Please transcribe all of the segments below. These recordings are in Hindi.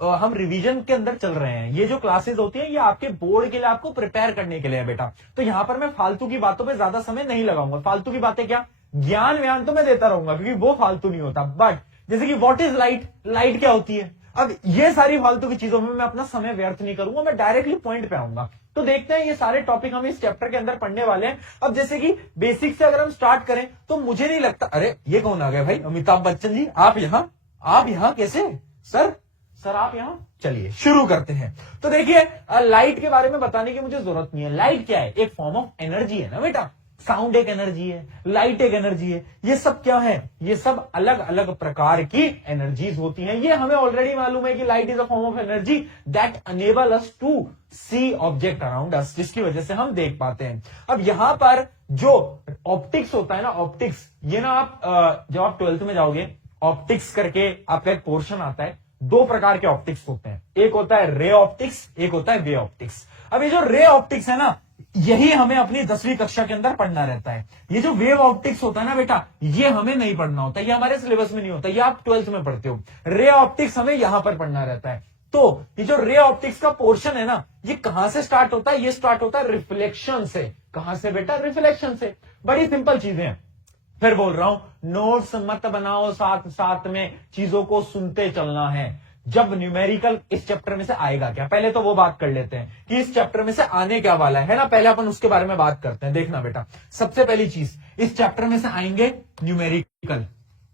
हम रिवीजन के अंदर चल रहे हैं। ये जो क्लासेस होती है ये आपके बोर्ड के लिए, आपको प्रिपेयर करने के लिए है बेटा। तो यहां पर मैं फालतू की बातों पे ज्यादा समय नहीं लगाऊंगा। फालतू की बातें क्या, ज्ञान व्यान तो मैं देता रहूंगा क्योंकि वो फालतू नहीं होता। बट जैसे कि व्हाट इज लाइट, लाइट क्या होती है, अब ये सारी फालतू की चीजों में मैं अपना समय व्यर्थ नहीं करूंगा, मैं डायरेक्टली पॉइंट पे आऊंगा। तो देखते हैं ये सारे टॉपिक हम इस चैप्टर के अंदर पढ़ने वाले हैं। अब जैसे कि बेसिक से अगर हम स्टार्ट करें तो मुझे नहीं लगता, अरे ये कौन आ गया भाई, अमिताभ बच्चन जी, आप यहां कैसे सर, आप यहां, चलिए शुरू करते हैं। तो देखिए लाइट के बारे में बताने की मुझे जरूरत नहीं है। लाइट क्या है, एक फॉर्म ऑफ एनर्जी है ना बेटा। साउंड एक एनर्जी है, लाइट एक एनर्जी है, ये सब क्या है, ये सब अलग अलग प्रकार की एनर्जीज होती हैं। ये हमें ऑलरेडी मालूम है कि light is a form of energy that enable us to see object around us, जिसकी वजह से हम देख पाते हैं। अब यहां पर जो ऑप्टिक्स होता है ना, ऑप्टिक्स, ये ना आप जब आप 12th में जाओगे, ऑप्टिक्स करके आपका एक पोर्शन आता है। दो प्रकार के ऑप्टिक्स होते हैं, एक होता है रे ऑप्टिक्स, एक होता है वे ऑप्टिक्स। अब ये जो रे ऑप्टिक्स है ना, यही हमें अपनी 10वीं कक्षा के अंदर पढ़ना रहता है। ये जो वेव ऑप्टिक्स होता है ना बेटा, ये हमें नहीं पढ़ना होता, ये हमारे सिलेबस में नहीं होता, ये आप 12th में पढ़ते हो। रे ऑप्टिक्स हमें यहां पर पढ़ना रहता है। तो ये जो रे ऑप्टिक्स का पोर्शन है ना, ये कहां से स्टार्ट होता है, ये स्टार्ट होता है रिफ्लेक्शन से। कहां से बेटा, रिफ्लेक्शन से। बड़ी सिंपल चीजें हैं, फिर बोल रहा हूं, नोट्स मत बनाओ, साथ साथ में चीजों को सुनते चलना है। जब न्यूमेरिकल इस चैप्टर में से आएगा क्या, पहले तो वो बात कर लेते हैं कि इस चैप्टर में से आने क्या वाला है ना, पहले अपन उसके बारे में बात करते हैं। देखना बेटा, सबसे पहली चीज इस चैप्टर में से आएंगे न्यूमेरिकल।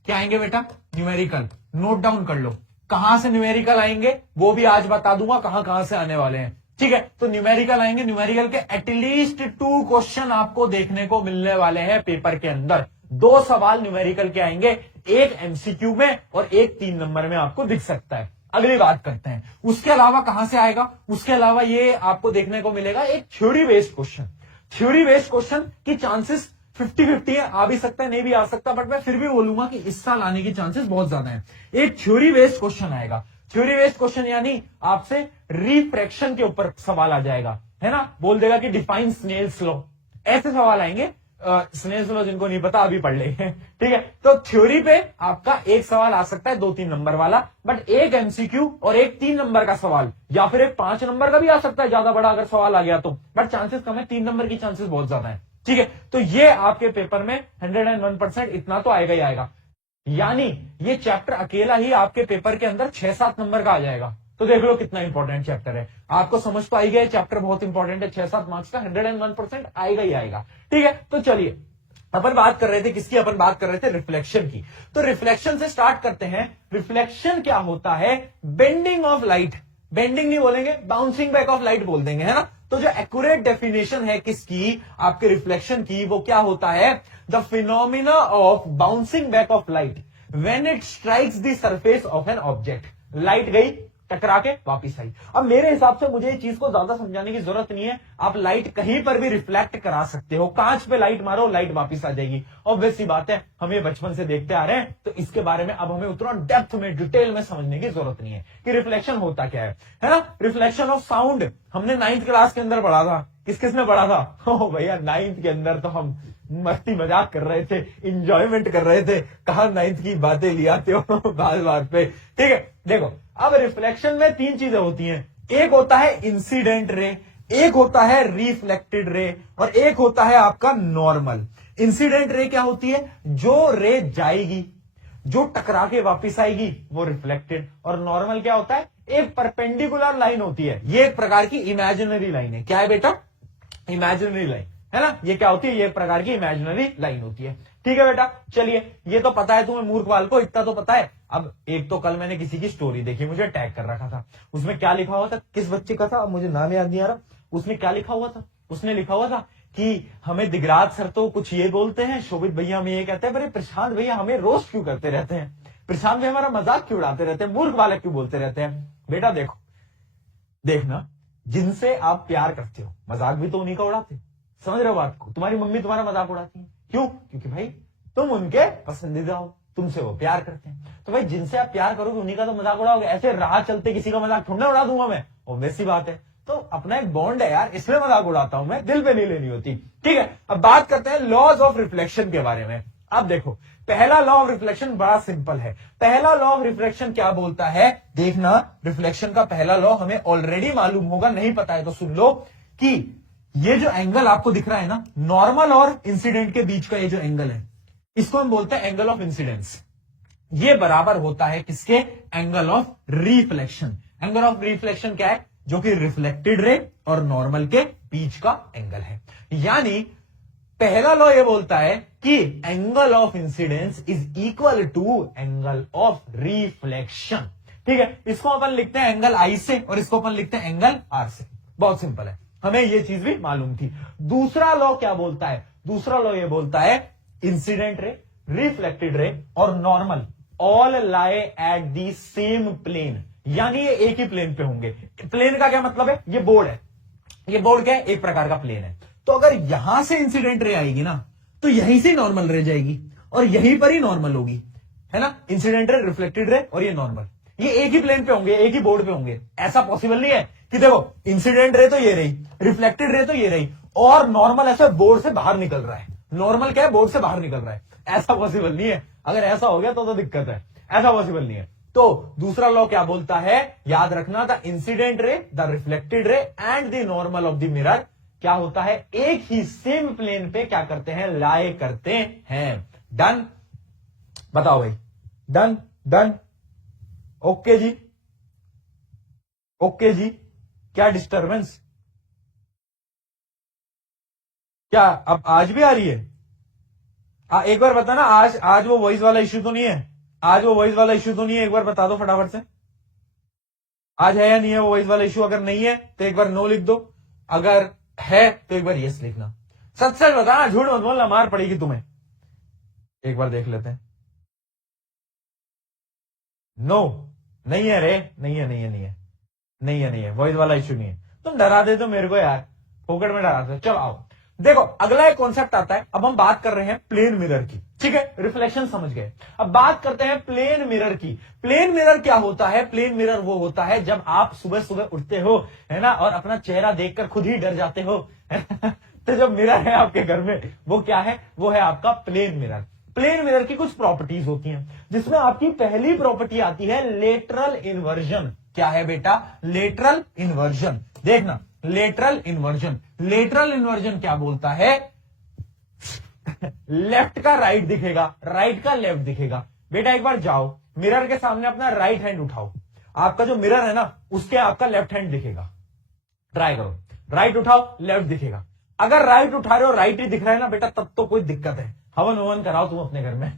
क्या आएंगे बेटा, न्यूमेरिकल। नोट डाउन कर लो, कहां से न्यूमेरिकल आएंगे वो भी आज बता दूंगा, कहां कहां से आने वाले हैं, ठीक है। तो न्यूमेरिकल आएंगे, न्यूमेरिकल के एटलीस्ट 2 क्वेश्चन आपको देखने को मिलने वाले हैं पेपर के अंदर। 2 सवाल न्यूमेरिकल के आएंगे, एक एमसीक्यू में और एक 3 नंबर में आपको दिख सकता है। अगली बात करते हैं, उसके अलावा कहां से आएगा, उसके अलावा ये आपको देखने को मिलेगा एक theory based question. Theory based question की चांसेस 50-50 है, आ भी सकता है नहीं भी आ सकता, बट मैं फिर भी बोलूंगा कि इस साल आने की चांसेस बहुत ज्यादा है। एक थ्योरी बेस्ड क्वेश्चन आएगा। थ्योरी बेस्ड क्वेश्चन यानी आपसे रिफ्रैक्शन के ऊपर सवाल आ जाएगा, है ना, बोल देगा कि डिफाइन स्नेल्स लॉ, ऐसे सवाल आएंगे। स्नेल्स लॉ जिनको नहीं पता अभी पढ़ लेंगे, ठीक है। तो थ्योरी पे आपका एक सवाल आ सकता है 2-3 नंबर वाला, बट एक एमसीक्यू और एक 3 नंबर का सवाल, या फिर एक 5 नंबर का भी आ सकता है, ज्यादा बड़ा अगर सवाल आ गया तो, बट चांसेस कम है, 3 नंबर की चांसेस बहुत ज्यादा है, ठीक है। तो ये आपके पेपर में 101% इतना तो आएगा ही आएगा। यानी ये चैप्टर अकेला ही आपके पेपर के अंदर 6-7 नंबर का आ जाएगा। तो देख लो कितना इंपॉर्टेंट चैप्टर है, आपको समझ तो आई गया, चैप्टर बहुत इंपॉर्टेंट है, 6-7 मार्क्स का, 101% आएगा ही आएगा, ठीक है। तो चलिए अपन बात कर रहे थे किसकी, अपन बात कर रहे थे रिफ्लेक्शन की। तो रिफ्लेक्शन से स्टार्ट करते हैं। रिफ्लेक्शन क्या होता है, बेंडिंग ऑफ लाइट, बेंडिंग नहीं बोलेंगे, बाउंसिंग बैक ऑफ लाइट बोल देंगे, है ना। तो जो एक्यूरेट डेफिनेशन है किसकी, आपके रिफ्लेक्शन की, वो क्या होता है, the phenomena of bouncing back of light when it strikes the surface of an object. Light गई, टकरा के वापिस आई। अब मेरे हिसाब से मुझे इस चीज को ज्यादा समझाने की जरूरत नहीं है, आप लाइट कहीं पर भी रिफ्लेक्ट करा सकते हो, कांच पे लाइट मारो, लाइट वापिस आ जाएगी। ऑब्वियस सी बात है, हम ये बचपन से देखते आ रहे हैं, तो इसके बारे में अब हमें उतना डेप्थ में, डिटेल में समझने की जरूरत नहीं है कि रिफ्लेक्शन होता क्या है ना। रिफ्लेक्शन ऑफ साउंड हमने 9th क्लास के अंदर पढ़ा था। किस किसने पढ़ा था, ओ भैया 9th के अंदर तो हम मस्ती मजाक कर रहे थे, इंजॉयमेंट कर रहे थे, कहा 9th की बातें ले आते हो बात बात पे, ठीक है। देखो अब रिफ्लेक्शन में 3 चीजें होती हैं, एक होता है इंसिडेंट रे, एक होता है रिफ्लेक्टेड रे, और एक होता है आपका नॉर्मल। इंसिडेंट रे क्या होती है, जो रे जाएगी, जो टकरा के वापिस आएगी, वो रिफ्लेक्टेड। और नॉर्मल क्या होता है, एक परपेंडिकुलर लाइन होती है, ये एक प्रकार की इमेजिनरी लाइन है। क्या है बेटा, इमेजिनरी लाइन, है ना। ये क्या होती है, ये एक प्रकार की इमेजिनरी लाइन होती है, ठीक है बेटा। चलिए ये तो पता है तुम्हें मूर्ख बाल को, इतना तो पता है। अब एक तो कल मैंने किसी की स्टोरी देखी, मुझे टैग कर रखा था, उसमें क्या लिखा हुआ था, किस बच्चे का था अब मुझे नाम याद नहीं आ रहा, उसने क्या लिखा हुआ था, उसने लिखा हुआ था कि हमें दिगराज सर तो कुछ ये बोलते हैं, शोभित भैया हमें ये कहते हैं, पर प्रशांत भैया हमें रोस्ट क्यों करते रहते हैं, प्रशांत भैया हमारा मजाक क्यों उड़ाते रहते हैं, मूर्ख बालक क्यों बोलते रहते हैं। बेटा देखो, देखना, जिनसे आप प्यार करते हो मजाक भी तो उन्हीं का उड़ाते, समझ रहे हो बात को। तुम्हारी मम्मी तुम्हारा मजाक उड़ाती है, क्यों, क्योंकि भाई तुम उनके पसंदीदा हो, तुमसे वो प्यार करते हैं। तो भाई जिनसे आप प्यार करोगे उन्हीं का तो मजाक उड़ाओगे, ऐसे राह चलते किसी का मजाक थोड़ा उड़ा दूंगा मैं, ऑब्वियस सी बात है। तो अपना एक बॉन्ड है यार, इसलिए मजाक उड़ाता हूं मैं, दिल पे नहीं लेनी होती, ठीक है। अब बात करते हैं लॉज ऑफ रिफ्लेक्शन के बारे में। अब देखो, पहला लॉ ऑफ रिफ्लेक्शन बड़ा सिंपल है। पहला लॉ ऑफ रिफ्लेक्शन क्या बोलता है, देखना, रिफ्लेक्शन का पहला लॉ हमें ऑलरेडी मालूम होगा, नहीं पता है तो सुन लो, कि ये जो एंगल आपको दिख रहा है ना, नॉर्मल और इंसिडेंट के बीच का ये जो एंगल है, इसको हम बोलते हैं एंगल ऑफ इंसिडेंस। ये बराबर होता है किसके, angle of reflection. Angle of reflection क्या है, जो कि रिफ्लेक्टेड रे और नॉर्मल के बीच का एंगल है। यानी पहला लॉ ये बोलता है कि angle of incidence is equal to angle of reflection. ठीक है, इसको अपन लिखते हैं एंगल आई से और इसको अपन लिखते हैं एंगल आर से। बहुत सिंपल है, हमें ये चीज भी मालूम थी। दूसरा लॉ क्या बोलता है, दूसरा लॉ ये बोलता है इंसिडेंट रे, रिफ्लेक्टेड रे और normal all lie at the same plane, यानी ये एक ही प्लेन पे होंगे। प्लेन का क्या मतलब है, ये बोर्ड है, ये बोर्ड क्या है, एक प्रकार का प्लेन है। तो अगर यहां से इंसिडेंट रे आएगी ना, तो यहीं से नॉर्मल रह जाएगी और यहीं पर ही नॉर्मल होगी, है ना। इंसिडेंट रे, रिफ्लेक्टेड रे और ये नॉर्मल, ये एक ही प्लेन पे होंगे, एक ही बोर्ड पे होंगे। ऐसा पॉसिबल नहीं है कि देखो इंसिडेंट रे तो ये रही, रिफ्लेक्टेड रे तो ये रही और नॉर्मल ऐसे बोर्ड से बाहर निकल रहा है। नॉर्मल क्या है, बोर्ड से बाहर निकल रहा है, ऐसा पॉसिबल नहीं है। अगर ऐसा हो गया तो दिक्कत है, ऐसा पॉसिबल नहीं है। तो दूसरा लॉ क्या बोलता है, याद रखना, the incident ray, the reflected ray and the normal of the mirror क्या होता है, एक ही सेम प्लेन पे क्या करते हैं, लाए करते हैं। डन, बताओ भाई, डन डन, ओके जी, ओके जी। क्या डिस्टरबेंस, क्या अब आज भी आ रही है? एक बार बताना, आज वो वॉइस वाला इश्यू तो नहीं है, आज वो वॉइस वाला इश्यू तो नहीं है, एक बार बता दो फटाफट से, आज है या नहीं है वो वॉइस वाला इश्यू। अगर नहीं है तो एक बार नो लिख दो, अगर है तो एक बार यस लिखना। सच सच बताना, झूठ मत बोलना, मार पड़ेगी तुम्हें। एक बार देख लेते हैं। नो, नहीं है रे, नहीं है, नहीं है, नहीं है, नहीं है, नहीं है, वॉइस वाला इश्यू नहीं है। तुम डरा दे दो मेरे को यार, फोकट में डराते हो। चलो आओ, देखो अगला एक कॉन्सेप्ट आता है। अब हम बात कर रहे हैं प्लेन मिरर की, ठीक है, रिफ्लेक्शन समझ गए। अब बात करते हैं प्लेन मिरर की। प्लेन मिरर क्या होता है, प्लेन मिरर वो होता है जब आप सुबह सुबह उठते हो, है ना, और अपना चेहरा देखकर खुद ही डर जाते हो तो जो मिरर है आपके घर में वो क्या है, वो है आपका प्लेन मिरर। प्लेन मिरर की कुछ प्रॉपर्टीज होती हैं, जिसमें आपकी पहली प्रॉपर्टी आती है लेटरल इन्वर्जन। क्या है बेटा, लेटरल इन्वर्जन। देखना, लेटरल इन्वर्जन, लेटरल इन्वर्जन क्या बोलता है, लेफ्ट का राइट दिखेगा, राइट का लेफ्ट दिखेगा। बेटा एक बार जाओ, मिरर के सामने अपना राइट हैंड उठाओ, आपका जो मिरर है ना उसके आपका लेफ्ट हैंड दिखेगा। ट्राई करो, राइट उठाओ, लेफ्ट दिखेगा। अगर राइट उठा रहे हो राइट ही दिख रहा है ना बेटा, तब तो कोई दिक्कत है, हवन ववन कराओ तुम अपने घर में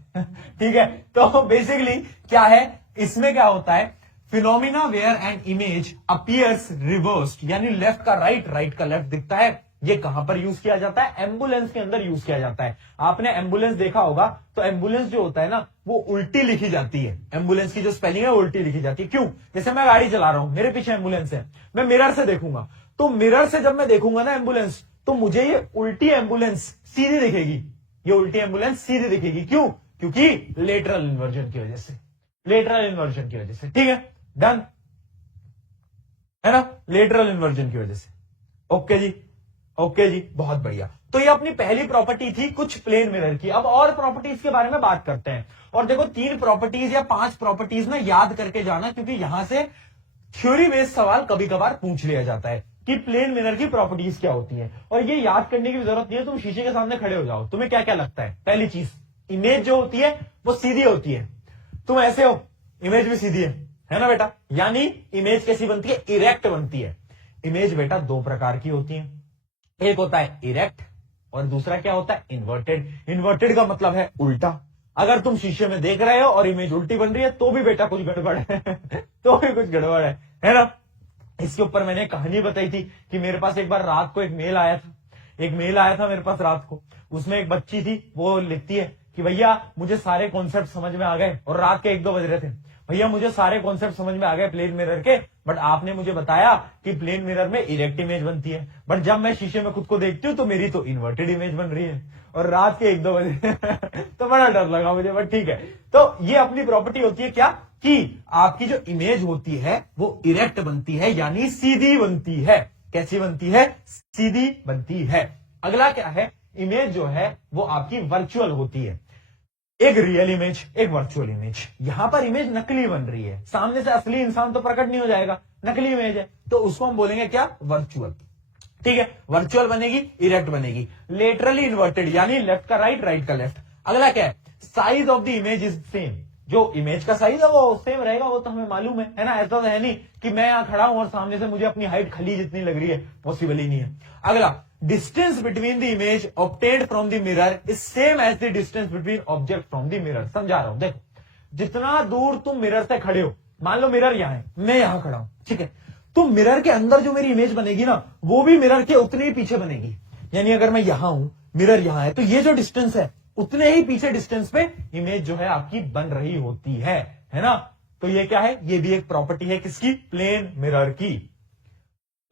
ठीक है। तो बेसिकली क्या है, इसमें क्या होता है, phenomena where an image appears reversed, यानी लेफ्ट का राइट, राइट का लेफ्ट दिखता है। ये कहां पर यूज किया जाता है, एम्बुलेंस के अंदर यूज किया जाता है। आपने एम्बुलेंस देखा होगा, तो एम्बुलेंस जो होता है ना वो उल्टी लिखी जाती है। एम्बुलेंस की जो स्पेलिंग है उल्टी लिखी जाती है। क्यों, जैसे मैं गाड़ी चला रहा हूं, मेरे पीछे एम्बुलेंस है, मैं मिरर से देखूंगा, तो मिरर से जब मैं देखूंगा ना एम्बुलेंस, तो मुझे ये उल्टी एम्बुलेंस सीधी दिखेगी, ये उल्टी एम्बुलेंस सीधी दिखेगी। क्यों, क्योंकि लेटरल इन्वर्जन की वजह से, लेटरल इन्वर्जन की वजह से। ठीक है, डन है ना, लेटरल इन्वर्जन की वजह से। ओके जी, ओके जी, बहुत बढ़िया। तो ये अपनी पहली प्रॉपर्टी थी कुछ प्लेन मिरर की। अब और प्रॉपर्टीज के बारे में बात करते हैं। और देखो 3 प्रॉपर्टीज या 5 प्रॉपर्टीज में याद करके जाना, क्योंकि यहां से थ्योरी बेस्ड सवाल कभी कभार पूछ लिया जाता है कि प्लेन मिरर की प्रॉपर्टीज क्या होती है। और ये याद करने की जरूरत नहीं है, तुम शीशे के सामने खड़े हो जाओ, तुम्हें क्या क्या लगता है। पहली चीज, इमेज जो होती है वो सीधी होती है, तुम ऐसे हो, इमेज भी सीधी है ना बेटा। यानी इमेज कैसी बनती है, इरेक्ट बनती है। इमेज बेटा 2 प्रकार की होती है, एक होता है इरेक्ट और दूसरा क्या होता है, इन्वर्टेड। इन्वर्टेड का मतलब है उल्टा। अगर तुम शीशे में देख रहे हो और इमेज उल्टी बन रही है तो भी बेटा कुछ गड़बड़ है तो भी कुछ गड़बड़ है ना। इसके ऊपर मैंने कहानी बताई थी कि मेरे पास एक बार रात को एक मेल आया था, एक मेल आया था मेरे पास रात को। उसमें एक बच्ची थी, वो लिखती है कि भैया मुझे सारे कॉन्सेप्ट समझ में आ गए, और रात के 1-2 बज रहे थे। भैया मुझे सारे कॉन्सेप्ट समझ में आ गए प्लेन मिरर के, बट आपने मुझे बताया कि प्लेन मिरर में इरेक्ट इमेज बनती है, बट जब मैं शीशे में खुद को देखती हूँ तो मेरी तो इन्वर्टेड इमेज बन रही है, और रात के 1-2 बजे तो बड़ा डर लगा मुझे, बट ठीक है। तो ये अपनी प्रॉपर्टी होती है क्या, कि आपकी जो इमेज होती है वो इरेक्ट बनती है, यानी सीधी बनती है। कैसी बनती है, सीधी बनती है। अगला क्या है, इमेज जो है वो आपकी वर्चुअल होती है। एक रियल इमेज, एक वर्चुअल इमेज। यहां पर इमेज नकली बन रही है, सामने से असली इंसान तो प्रकट नहीं हो जाएगा, नकली इमेज है, तो उसको हम बोलेंगे क्या, वर्चुअल। ठीक है, वर्चुअल बनेगी, इरेक्ट बनेगी, लेटरली इन्वर्टेड यानी लेफ्ट का राइट, राइट का लेफ्ट। अगला क्या है, size of the image is same, जो इमेज का साइज है वो सेम रहेगा, वो तो हमें मालूम है ना। ऐसा तो है नहीं कि मैं यहां खड़ा हूं और सामने से मुझे अपनी हाइट खली जितनी लग रही है, पॉसिबल ही नहीं है। अगला, distance between the image obtained from the mirror is same as the distance between object from the mirror. समझा रहा हूं, देखो जितना दूर तुम मिरर से खड़े हो, मान लो मिरर यहां है, मैं यहां खड़ा हूं, ठीक है, तो मिरर के अंदर जो मेरी इमेज बनेगी ना, वो भी मिरर के उतने ही पीछे बनेगी। यानी अगर मैं यहां हूं, मिरर यहां है, तो ये जो डिस्टेंस है उतने ही पीछे डिस्टेंस पे इमेज जो है आपकी बन रही होती है ना। तो ये क्या है, ये भी एक प्रॉपर्टी है किसकी, प्लेन मिरर की।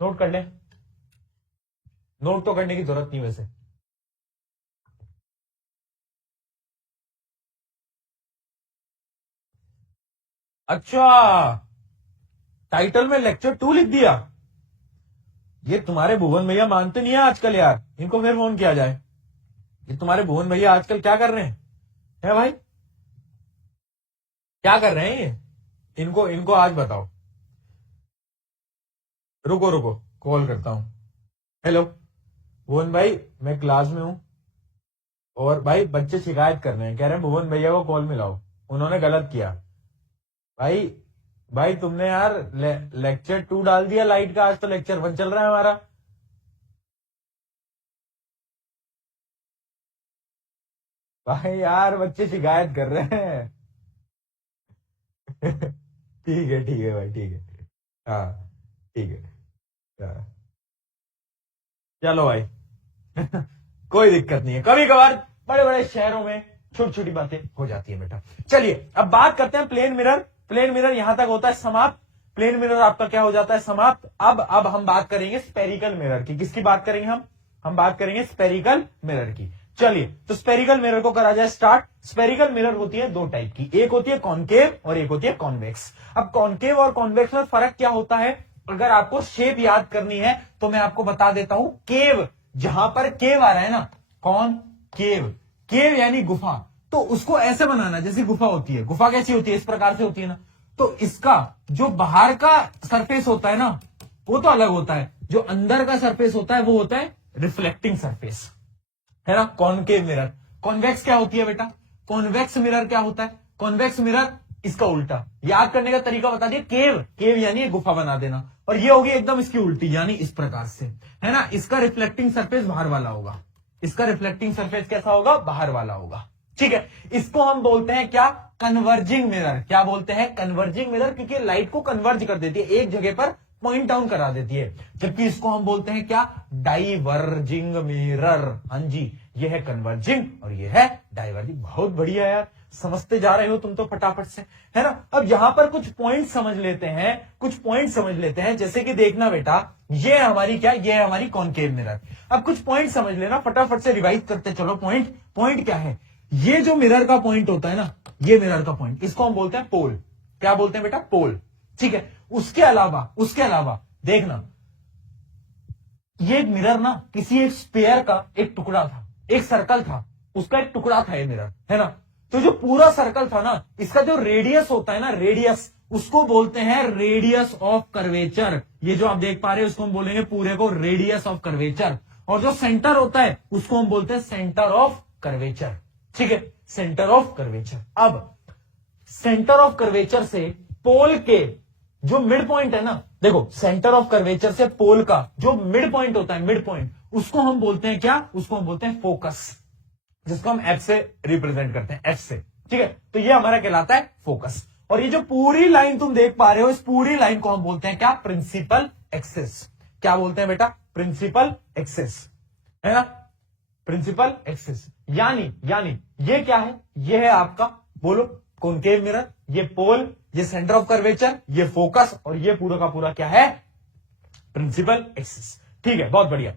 नोट कर ले, नोट तो करने की जरूरत नहीं वैसे। अच्छा, टाइटल में लेक्चर 2 लिख दिया। ये तुम्हारे भुवन भैया मानते नहीं है आजकल यार, इनको फिर फोन किया जाए। ये तुम्हारे भुवन भैया आजकल क्या कर रहे हैं, है भाई, क्या कर रहे हैं ये, इनको इनको आज बताओ। रुको रुको, कॉल करता हूं। हेलो भुवन भाई, मैं क्लास में हूं और भाई बच्चे शिकायत कर रहे हैं, कह रहे हैं भुवन भैया को कॉल मिलाओ, उन्होंने गलत किया। भाई भाई तुमने यार लेक्चर 2 डाल दिया लाइट का, आज तो लेक्चर 1 चल रहा है हमारा। भाई यार बच्चे शिकायत कर रहे हैं। ठीक है भाई, ठीक है, हाँ ठीक है, हाँ। चलो भाई। कोई दिक्कत नहीं है, कभी कभार बड़े बड़े शहरों में छोटी छोटी बातें हो जाती है बेटा। चलिए अब बात करते हैं प्लेन मिरर। प्लेन मिरर यहां तक होता है समाप्त, प्लेन मिरर आपका क्या हो जाता है, समाप्त। अब हम बात करेंगे स्पेरिकल मिरर की। किसकी बात करेंगे हम बात करेंगे स्पेरिकल मिरर की। चलिए तो स्पेरिकल मिरर को करा जाए स्टार्ट। स्पेरिकल मिरर होती है दो टाइप की, एक होती है कॉनकेव और एक होती है कॉन्वेक्स। अब कॉनकेव और कॉन्वेक्स में फर्क क्या होता है, अगर आपको शेप याद करनी है तो मैं आपको बता देता हूं। केव, जहां पर केव आ रहा है ना, कौन केव, केव यानी गुफा, तो उसको ऐसे बनाना जैसी गुफा होती है। गुफा कैसी होती है, इस प्रकार से होती है ना। तो इसका जो बाहर का सरफेस होता है ना, वो तो अलग होता है, जो अंदर का सरफेस होता है वो होता है रिफ्लेक्टिंग सरफेस, है ना, कॉनकेव मिरर। कॉन्वेक्स क्या होती है बेटा, कॉन्वेक्स मिरर क्या होता है, कॉन्वेक्स मिरर इसका उल्टा। याद करने का तरीका बता दिया, केव, केव यानी गुफा बना देना, और ये होगी एकदम इसकी उल्टी, यानी इस प्रकार से, है ना। इसका रिफ्लेक्टिंग सरफेस बाहर वाला होगा, इसका रिफ्लेक्टिंग सरफेस कैसा होगा, बाहर वाला होगा, ठीक है। इसको हम बोलते हैं क्या, कन्वर्जिंग मिरर। क्या बोलते हैं, कन्वर्जिंग मिरर, क्योंकि लाइट को कन्वर्ज कर देती है, एक जगह पर पॉइंट डाउन करा देती है। जबकि इसको हम बोलते हैं क्या, डाइवर्जिंग मिरर। हाँ जी, ये है कन्वर्जिंग और ये है डाइवर्जिंग। बहुत बढ़िया यार, समझते जा रहे हो तुम तो फटाफट से, है ना। अब यहां पर कुछ पॉइंट समझ लेते हैं, कुछ पॉइंट समझ लेते हैं। जैसे कि देखना बेटा, ये हमारी क्या, ये है हमारी कॉनकेव मिरर। अब कुछ पॉइंट समझ लेना, फटाफट से रिवाइज करते चलो। पॉइंट क्या है, ये जो मिरर का पॉइंट होता है ना, ये मिरर का पॉइंट, इसको हम बोलते हैं पोल। क्या बोलते हैं बेटा, पोल, ठीक है। उसके अलावा देखना, ये एक मिरर ना किसी एक स्पेयर का एक टुकड़ा था, एक सर्कल था, उसका एक टुकड़ा था ये मिरर, है ना। तो जो पूरा सर्कल था ना, इसका जो रेडियस होता है ना, रेडियस, उसको बोलते हैं रेडियस ऑफ कर्वेचर। ये जो आप देख पा रहे हो, उसको हम बोलेंगे पूरे को रेडियस ऑफ कर्वेचर। और जो सेंटर होता है उसको हम बोलते हैं सेंटर ऑफ कर्वेचर, ठीक है, सेंटर ऑफ कर्वेचर। अब सेंटर ऑफ कर्वेचर से पोल के जो मिड पॉइंट है ना, देखो सेंटर ऑफ कर्वेचर से पोल का जो मिड पॉइंट होता है, मिड पॉइंट, उसको हम बोलते हैं क्या, उसको हम बोलते हैं फोकस, जिसको हम एफ से रिप्रेजेंट करते हैं, एफ से, ठीक है। तो ये हमारा कहलाता है फोकस। और ये जो पूरी लाइन तुम देख पा रहे हो, इस पूरी लाइन को हम बोलते हैं क्या, प्रिंसिपल एक्सिस। क्या बोलते हैं बेटा, प्रिंसिपल एक्सिस, है ना, प्रिंसिपल एक्सिस। यानी ये क्या है, ये है आपका, बोलो, कॉनकेव मिरर, ये पोल, ये सेंटर ऑफ कर्वेचर, ये फोकस, और ये पूरा का पूरा क्या है, प्रिंसिपल एक्सिस, ठीक है। बहुत बढ़िया।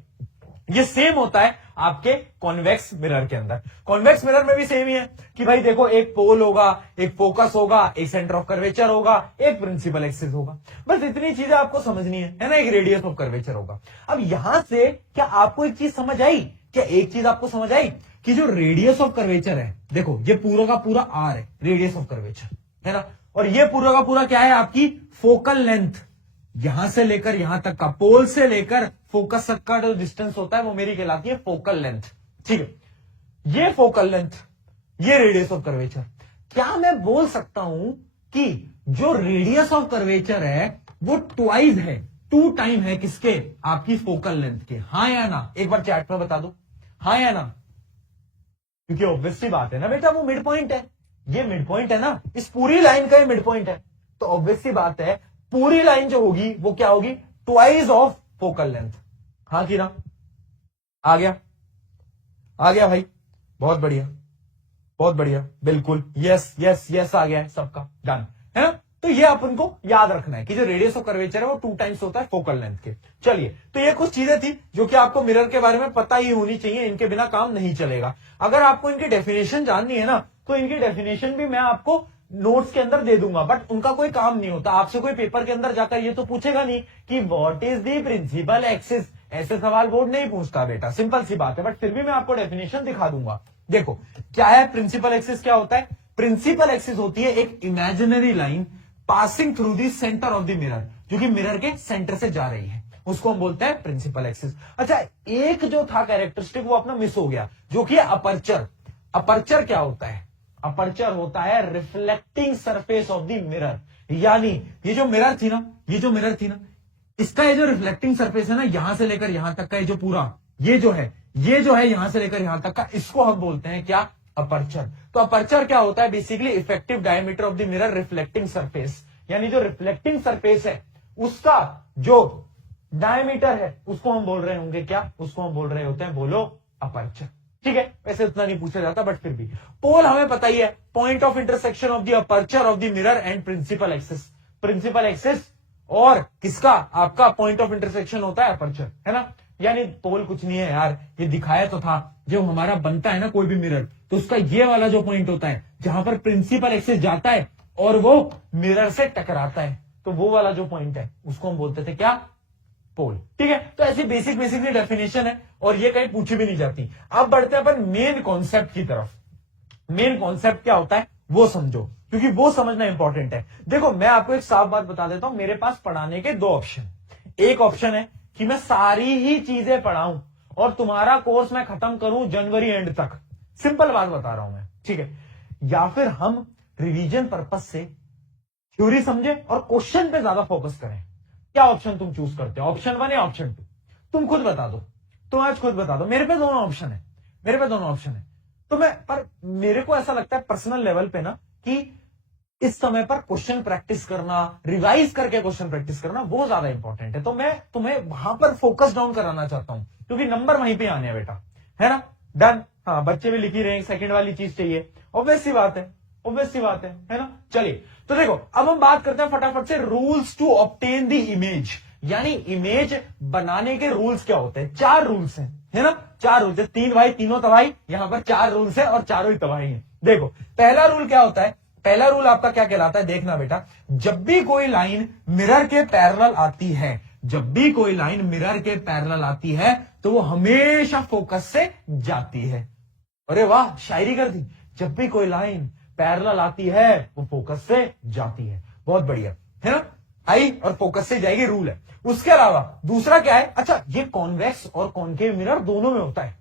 ये सेम होता है आपके कॉन्वेक्स मिरर के अंदर। कॉन्वेक्स मिरर में भी सेम ही है कि भाई देखो, एक पोल होगा, एक फोकस होगा, एक सेंटर ऑफ कर्वेचर होगा, एक प्रिंसिपल एक्सिस होगा। बस इतनी चीजें आपको समझनी है ना, एक रेडियस ऑफ कर्वेचर होगा। अब यहां से क्या आपको एक चीज समझ आई, क्या एक चीज आपको समझ आई कि जो रेडियस ऑफ कर्वेचर है, देखो ये पूरा का पूरा आर है, रेडियस ऑफ कर्वेचर है ना, और ये पूरा का पूरा क्या है आपकी फोकल लेंथ, यहां से लेकर यहां तक का, पोल से लेकर फोकस तक का जो डिस्टेंस होता है वो मेरी कहलाती है फोकल लेंथ। ठीक है, ये फोकल लेंथ, ये रेडियस ऑफ कर्वेचर। क्या मैं बोल सकता हूं कि जो रेडियस ऑफ कर्वेचर है वो ट्वाइस है, 2 टाइम है किसके, आपकी फोकल लेंथ के? हाँ या ना? एक बार चैट में बता दो, हाँ या ना? क्योंकि ऑब्वियसली बात है ना बेटा, वो मिड पॉइंट है, ये मिड पॉइंट है ना, इस पूरी लाइन का ये मिड पॉइंट है, तो ऑब्वियसली बात है पूरी लाइन जो होगी वो क्या होगी, ट्वाइस ऑफ फोकल लेंथ। हाँ कि ना? आ गया, आ गया भाई, बहुत बढ़िया, बहुत बढ़िया, बिल्कुल, यस यस यस, आ गया है सबका, डन है ना। तो ये अपन को याद रखना है कि जो रेडियस ऑफ कर्वेचर है वो 2 टाइम्स होता है फोकल लेंथ के। चलिए, तो ये कुछ चीजें थी जो कि आपको मिरर के बारे में पता ही होनी चाहिए, इनके बिना काम नहीं चलेगा। अगर आपको इनकी डेफिनेशन जाननी है ना, तो इनकी डेफिनेशन भी मैं आपको नोट्स के अंदर दे दूंगा, बट उनका कोई काम नहीं होता। आपसे कोई पेपर के अंदर जाकर ये तो पूछेगा नहीं कि what is the principal axis, ऐसे सवाल बोर्ड नहीं पूछता बेटा, सिंपल सी बात है, बट फिर भी मैं आपको डेफिनेशन दिखा दूंगा। देखो क्या है प्रिंसिपल एक्सिस, क्या होता है? प्रिंसिपल एक्सिस होती है एक imaginary line passing through the centre of the mirror, जो कि मिरर के सेंटर से जा रही है, उसको हम बोलते हैं प्रिंसिपल एक्सिस। अच्छा, एक जो था कैरेक्टरिस्टिक वो अपना मिस हो गया, जो कि अपर्चर। अपर्चर क्या होता है? अपर्चर होता है reflecting surface of the mirror, यानी ये जो मिरर थी ना, ये जो मिरर थी ना, इसका ये जो रिफ्लेक्टिंग सरफेस है ना, यहां से लेकर यहां तक का ये जो पूरा, ये जो है यहां से लेकर यहां तक का, इसको हम बोलते हैं क्या? अपर्चर। तो अपर्चर क्या होता है? Basically effective diameter of the mirror reflecting surface, यानी जो रिफ्लेक्टिंग सरफेस है उसका जो डायमीटर है उसको हम बोल रहे होंगे क्या? उसको हम बोल रहे होते हैं, बोलो, अपर्चर। ठीक है, वैसे उतना नहीं पूछा जाता, बट फिर भी पोल हमें पता ही है, point of intersection of the aperture of the mirror and principal axis. Principal axis और किसका? आपका पॉइंट ऑफ इंटरसेक्शन होता है अपर्चर, है ना। यानी पोल कुछ नहीं है यार, ये दिखाया तो था, जो हमारा बनता है ना कोई भी मिरर, तो उसका ये वाला जो पॉइंट होता है जहां पर प्रिंसिपल एक्सिस जाता है और वो मिरर से टकराता है, तो वो वाला जो पॉइंट है उसको हम बोलते थे क्या? पोल। ठीक है, तो ऐसी बेसिक बेसिक डेफिनेशन है और ये कहीं पूछी भी नहीं जाती। अब बढ़ते हैं अपन मेन कॉन्सेप्ट की तरफ। मेन कॉन्सेप्ट क्या होता है वो समझो, क्योंकि वो समझना इंपॉर्टेंट है। देखो मैं आपको एक साफ बात बता देता हूं, मेरे पास पढ़ाने के 2 ऑप्शन। एक ऑप्शन है कि मैं सारी ही चीजें पढ़ाऊं और तुम्हारा कोर्स मैं खत्म करूं जनवरी एंड तक, सिंपल बात बता रहा हूं मैं, ठीक है। या फिर हम रिवीजन पर्पस से थ्योरी समझे और क्वेश्चन पे ज्यादा फोकस करें। क्या ऑप्शन तुम चूज करते हो? ऑप्शन 1 या ऑप्शन 2? तुम खुद बता दो, तुम आज खुद बता दो। मेरे पे दोनों ऑप्शन है, मेरे पे दोनों ऑप्शन है। तो पर मेरे को ऐसा लगता है पर्सनल लेवल पे ना, कि इस समय पर क्वेश्चन प्रैक्टिस करना, रिवाइज करके क्वेश्चन प्रैक्टिस करना वो ज्यादा इंपॉर्टेंट है। तो मैं तुम्हें वहां पर फोकस डाउन कराना चाहता हूं, क्योंकि नंबर वहीं पे आने हैं बेटा, है ना। डन। हाँ, बच्चे भी लिख ही रहे हैं, सेकंड वाली चीज चाहिए, ऑब्वियस सी बात है, ऑब्वियस सी बात है ना। चलिए, तो देखो अब हम बात करते हैं फटाफट से rules to obtain the image, यानी इमेज बनाने के रूल्स क्या होते हैं। 4 रूल्स हैं, है ना, 4 रूल्स है। 3 भाई तीनों तबाही, यहां पर 4 रूल्स है और चारों ही तबाही है। देखो पहला रूल क्या होता है? पहला रूल आपका क्या कहलाता है? देखना बेटा, जब भी कोई लाइन मिरर के पैरेलल आती है, जब भी कोई लाइन मिरर के पैरेलल आती है तो वो हमेशा फोकस से जाती है। अरे वाह, शायरी कर दी। जब भी कोई लाइन पैरेलल आती है वो फोकस से जाती है, बहुत बढ़िया, है ना। आई और फोकस से जाएगी, रूल है। उसके अलावा दूसरा क्या है? अच्छा, ये कॉन्वेक्स और कॉनकेव मिरर दोनों में होता है।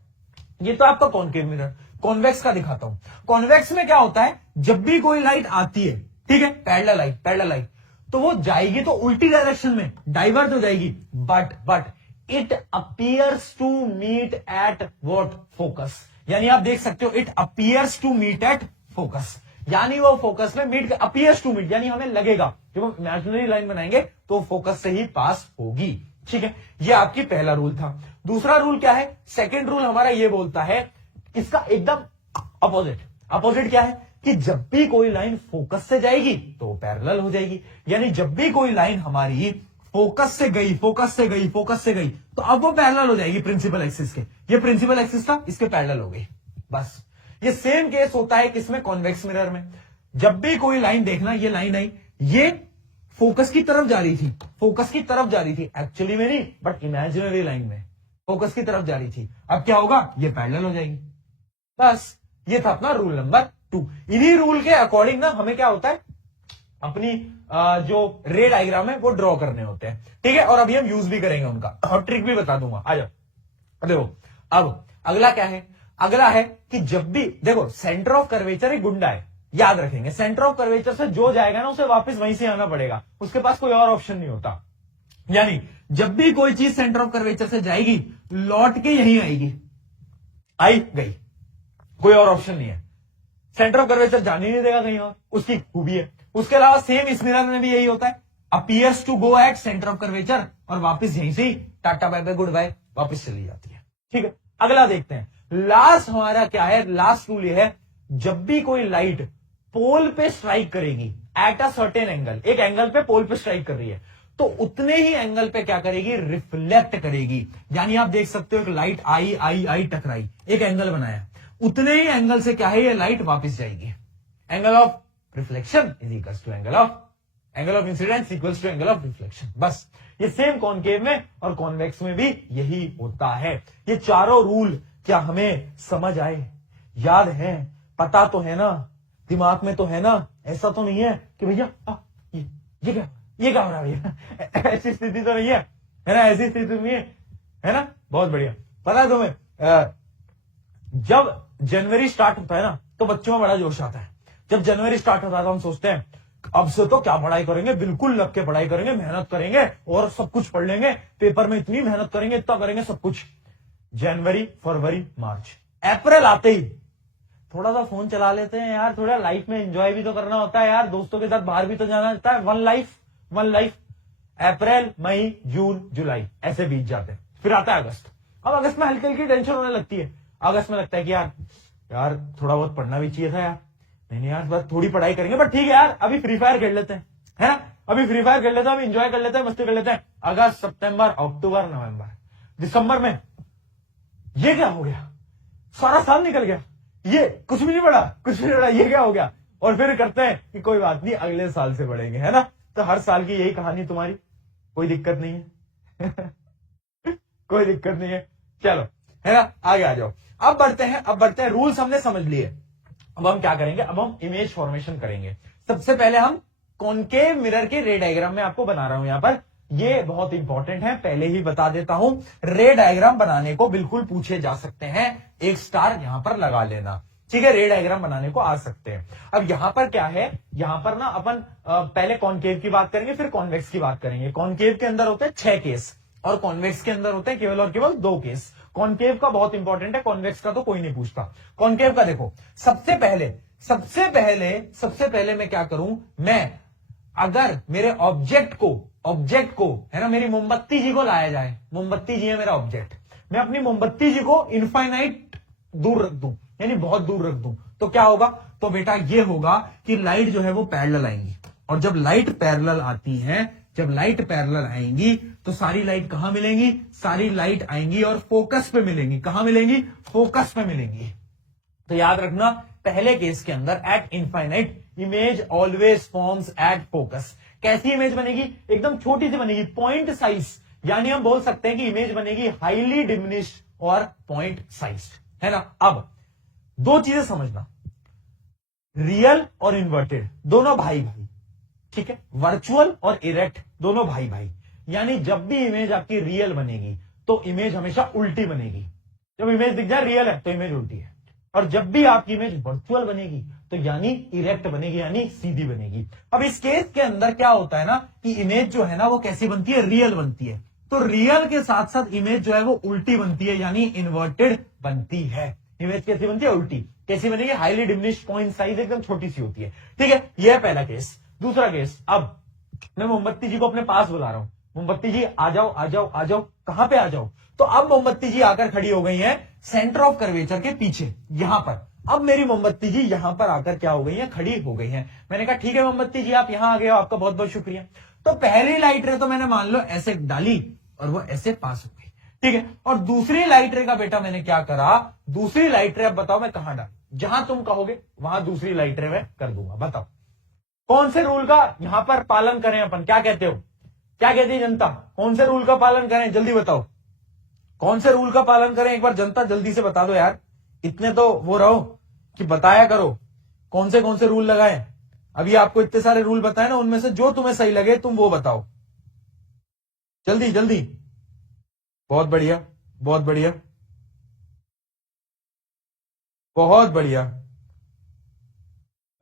ये तो आपका कॉनकेव मिरर, कॉन्वेक्स का दिखाता हूं। कॉन्वेक्स में क्या होता है? जब भी कोई लाइट आती है, ठीक है, पैरेलल लाइट, तो वो जाएगी तो उल्टी डायरेक्शन में, डाइवर्ट हो जाएगी, but it appears to meet at what? Focus. यानी आप देख सकते हो, it appears to meet at focus, यानी वो फोकस में मीट, अपीयर्स टू मीट, यानी हमें लगेगा जब हम इमेजिनरी लाइन बनाएंगे तो फोकस से ही पास होगी। ठीक है, ये आपकी पहला रूल था। दूसरा रूल क्या है? सेकंड रूल हमारा ये बोलता है, इसका एकदम अपोजिट क्या है? कि जब भी कोई लाइन फोकस से जाएगी तो पैरेलल हो जाएगी, यानी जब भी कोई लाइन हमारी फोकस से गई तो अब वो पैरेलल हो जाएगी प्रिंसिपल एक्सिस के। ये प्रिंसिपल एक्सिस था, इसके पैरेलल हो गई, बस। ये सेम केस होता है किसमें? कॉन्वेक्स मिरर में। जब भी कोई लाइन, देखना ये लाइन आई, ये फोकस की तरफ जा रही थी, एक्चुअली में नहीं, बट इमेजिनरी लाइन में फोकस की तरफ जा रही थी। अब क्या होगा? ये पैरेलल हो जाएगी, बस ये था अपना रूल नंबर 2। इन्हीं रूल के अकॉर्डिंग ना हमें क्या होता है, अपनी जो रे डायग्राम है वो ड्रॉ करने होते हैं, ठीक है। और अभी हम यूज भी करेंगे उनका, और ट्रिक भी बता दूंगा। आ जाओ देखो, अब अगला क्या है, अगला है कि जब भी देखो सेंटर ऑफ कर्वेचर एक गुंडा है, याद रखेंगे। सेंटर ऑफ कर्वेचर से जो जाएगा ना उसे वापस वहीं से आना पड़ेगा, उसके पास कोई और ऑप्शन नहीं होता। यानी जब भी कोई चीज सेंटर ऑफ कर्वेचर से जाएगी लौट के यहीं आएगी, आई गई, कोई और ऑप्शन नहीं है। सेंटर ऑफ कर्वेचर जाने नहीं देगा कहीं और, उसकी खूबी है। उसके अलावा सेम इस मिरर में भी यही होता है, appears to go at centre of curvature, और वापस यहीं से ही tata bye bye goodbye वापस चली जाती है, ठीक है। अगला देखते हैं, लास्ट हमारा क्या है, लास्ट रूल ये है, जब भी कोई लाइट पोल पे स्ट्राइक करेगी एट अ सर्टेन एंगल, एक एंगल पे पोल पे स्ट्राइक कर रही है, तो उतने ही एंगल पे क्या करेगी, रिफ्लेक्ट करेगी। यानी आप देख सकते हो एक लाइट आई आई आई टकराई, एक एंगल बनाया, उतने ही एंगल से क्या है ये लाइट वापस जाएगी। Angle of reflection is equals to angle of incidence equals to angle of reflection. बस ये सेम कॉनकेव में और कॉन्वेक्स में भी यही होता है। ये चारों रूल क्या हमें समझ आए, याद है, पता तो है ना, दिमाग में तो है ना, ऐसा तो नहीं है कि भैया ये क्या हो रहा है भैया ऐसी स्थिति तो नहीं है ना, ऐसी स्थिति नहीं है ना। बहुत बढ़िया। पता है तुम्हें, जब जनवरी स्टार्ट होता है ना तो बच्चों में बड़ा जोश आता है। जब जनवरी स्टार्ट होता है तो हम सोचते हैं अब से तो क्या पढ़ाई करेंगे, बिल्कुल लग के पढ़ाई करेंगे, मेहनत करेंगे और सब कुछ पढ़ लेंगे, पेपर में इतनी मेहनत करेंगे, इतना करेंगे, सब कुछ। जनवरी, फरवरी, मार्च, अप्रैल आते ही थोड़ा सा फोन चला लेते हैं यार, थोड़ा लाइफ में एंजॉय भी तो करना होता है यार, दोस्तों के साथ बाहर भी तो जाना होता है, वन लाइफ। अप्रैल, मई, जून, जुलाई ऐसे बीत जाते हैं। फिर आता है अगस्त। अब अगस्त में हल्की हल्की टेंशन होने लगती है। अगस्त में लगता है कि यार थोड़ा बहुत पढ़ना भी चाहिए था यार, नहीं यार बस थोड़ी पढ़ाई करेंगे, बट ठीक है यार अभी फ्री फायर खेल लेते हैं, है ना, अभी फ्री फायर खेल लेते हैं, अभी एंजॉय कर लेते हैं, मस्ती कर लेते हैं। अगस्त, सितंबर, अक्टूबर, नवंबर, दिसंबर में ये क्या हो गया, सारा साल निकल गया, ये कुछ भी नहीं पढ़ा, ये क्या हो गया। और फिर करते हैं कि कोई बात नहीं अगले साल से पढ़ेंगे, है ना। तो हर साल की यही कहानी तुम्हारी, कोई दिक्कत नहीं है कोई दिक्कत नहीं है, चलो, है ना, आगे आ जाओ। अब बढ़ते हैं, रूल्स हमने समझ लिए। अब हम क्या करेंगे, अब हम इमेज फॉर्मेशन करेंगे। सबसे पहले हम कॉनकेव मिरर के रे डायग्राम में आपको बना रहा हूं यहां पर, ये बहुत इंपॉर्टेंट है, पहले ही बता देता हूं। रे डायग्राम बनाने को बिल्कुल पूछे जा सकते हैं, एक स्टार यहां पर लगा लेना, ठीक है। रे डायग्राम बनाने को आ सकते हैं। अब यहां पर क्या है, यहां पर ना अपन पहले कॉनकेव की बात करेंगे, फिर कॉन्वेक्स की बात करेंगे। कॉनकेव के अंदर होते हैं 6 केस और कॉन्वेक्स के अंदर होते हैं केवल और केवल 2 केस। कॉनकेव का बहुत इंपॉर्टेंट है, कॉन्वेक्स का तो कोई नहीं पूछता। कॉनकेव का देखो, सबसे पहले मैं क्या करूं, मैं अगर मेरे ऑब्जेक्ट को है ना, मेरी मोमबत्ती जी को लाया जाए, मोमबत्ती जी है मेरा ऑब्जेक्ट, मैं अपनी मोमबत्ती जी को इनफाइनाइट दूर रख दूं, यानी बहुत दूर रख दूं, तो क्या होगा, तो बेटा ये होगा कि लाइट जो है वो पैरेलल आएंगी। और जब लाइट पैरेलल आती है, जब लाइट पैरेलल आएंगी तो सारी लाइट कहां मिलेंगी, सारी लाइट आएंगी और फोकस पे मिलेंगी। कहां मिलेंगी, फोकस पे मिलेंगी। तो याद रखना, पहले केस के अंदर eight infinite image always forms at focus. कैसी इमेज बनेगी, एकदम छोटी सी बनेगी, पॉइंट साइज, यानी हम बोल सकते हैं कि इमेज बनेगी हाईली डिमिनिश्ड और पॉइंट साइज, है ना। अब 2 चीजें समझना, रियल और इन्वर्टेड दोनों भाई भाई, ठीक है। वर्चुअल और इरेक्ट दोनों भाई भाई, यानी जब भी इमेज आपकी रियल बनेगी तो इमेज हमेशा उल्टी बनेगी। जब इमेज दिख जाए रियल है तो इमेज उल्टी है, और जब भी आपकी इमेज वर्चुअल बनेगी तो यानी इरेक्ट बनेगी, यानी सीधी बनेगी। अब इस केस के अंदर क्या होता है ना कि इमेज जो है ना वो कैसी बनती है, रियल बनती है। तो रियल के साथ साथ इमेज जो है वो उल्टी बनती है, यानी इन्वर्टेड बनती है। इमेज कैसी बनती है, उल्टी। कैसी बनेगी, हाईली डिमिनिश्ड, पॉइंट साइज एकदम छोटी सी होती है, ठीक है। यह है पहला केस। दूसरा केस, अब मैं मोमबत्ती जी को अपने पास बुला रहा हूं, मोमबत्ती जी आ जाओ आ जाओ आ जाओ, कहां पे आ जाओ। तो अब मोमबत्ती जी आकर खड़ी हो गई है सेंटर ऑफ कर्वेचर के पीछे, यहां पर। अब मेरी मोमबत्ती जी यहां पर आकर क्या हो गई है, खड़ी हो गई है। मैंने कहा ठीक है मोमबत्ती जी आप यहां आ गए हो, आपका बहुत बहुत शुक्रिया। तो पहली लाइट रे तो मैंने मान लो ऐसे डाली और वो ऐसे पास हो गई, ठीक है। और दूसरी लाइट रे का बेटा मैंने क्या करा, दूसरी लाइट रे अब बताओ मैं कहां डाल, जहां तुम कहोगे वहां दूसरी लाइट रे मैं कर दूंगा। बताओ कौन से रूल का यहां पर पालन करें अपन, क्या कहते हो, क्या कहती है जनता, कौन से रूल का पालन करें, जल्दी बताओ कौन से रूल का पालन करें, एक बार जनता जल्दी से बता दो यार। इतने तो वो रहो कि बताया करो कौन से रूल लगाए। अभी आपको इतने सारे रूल बताए ना, उनमें से जो तुम्हें सही लगे तुम वो बताओ, जल्दी जल्दी। बहुत बढ़िया, बहुत बढ़िया, बहुत बढ़िया,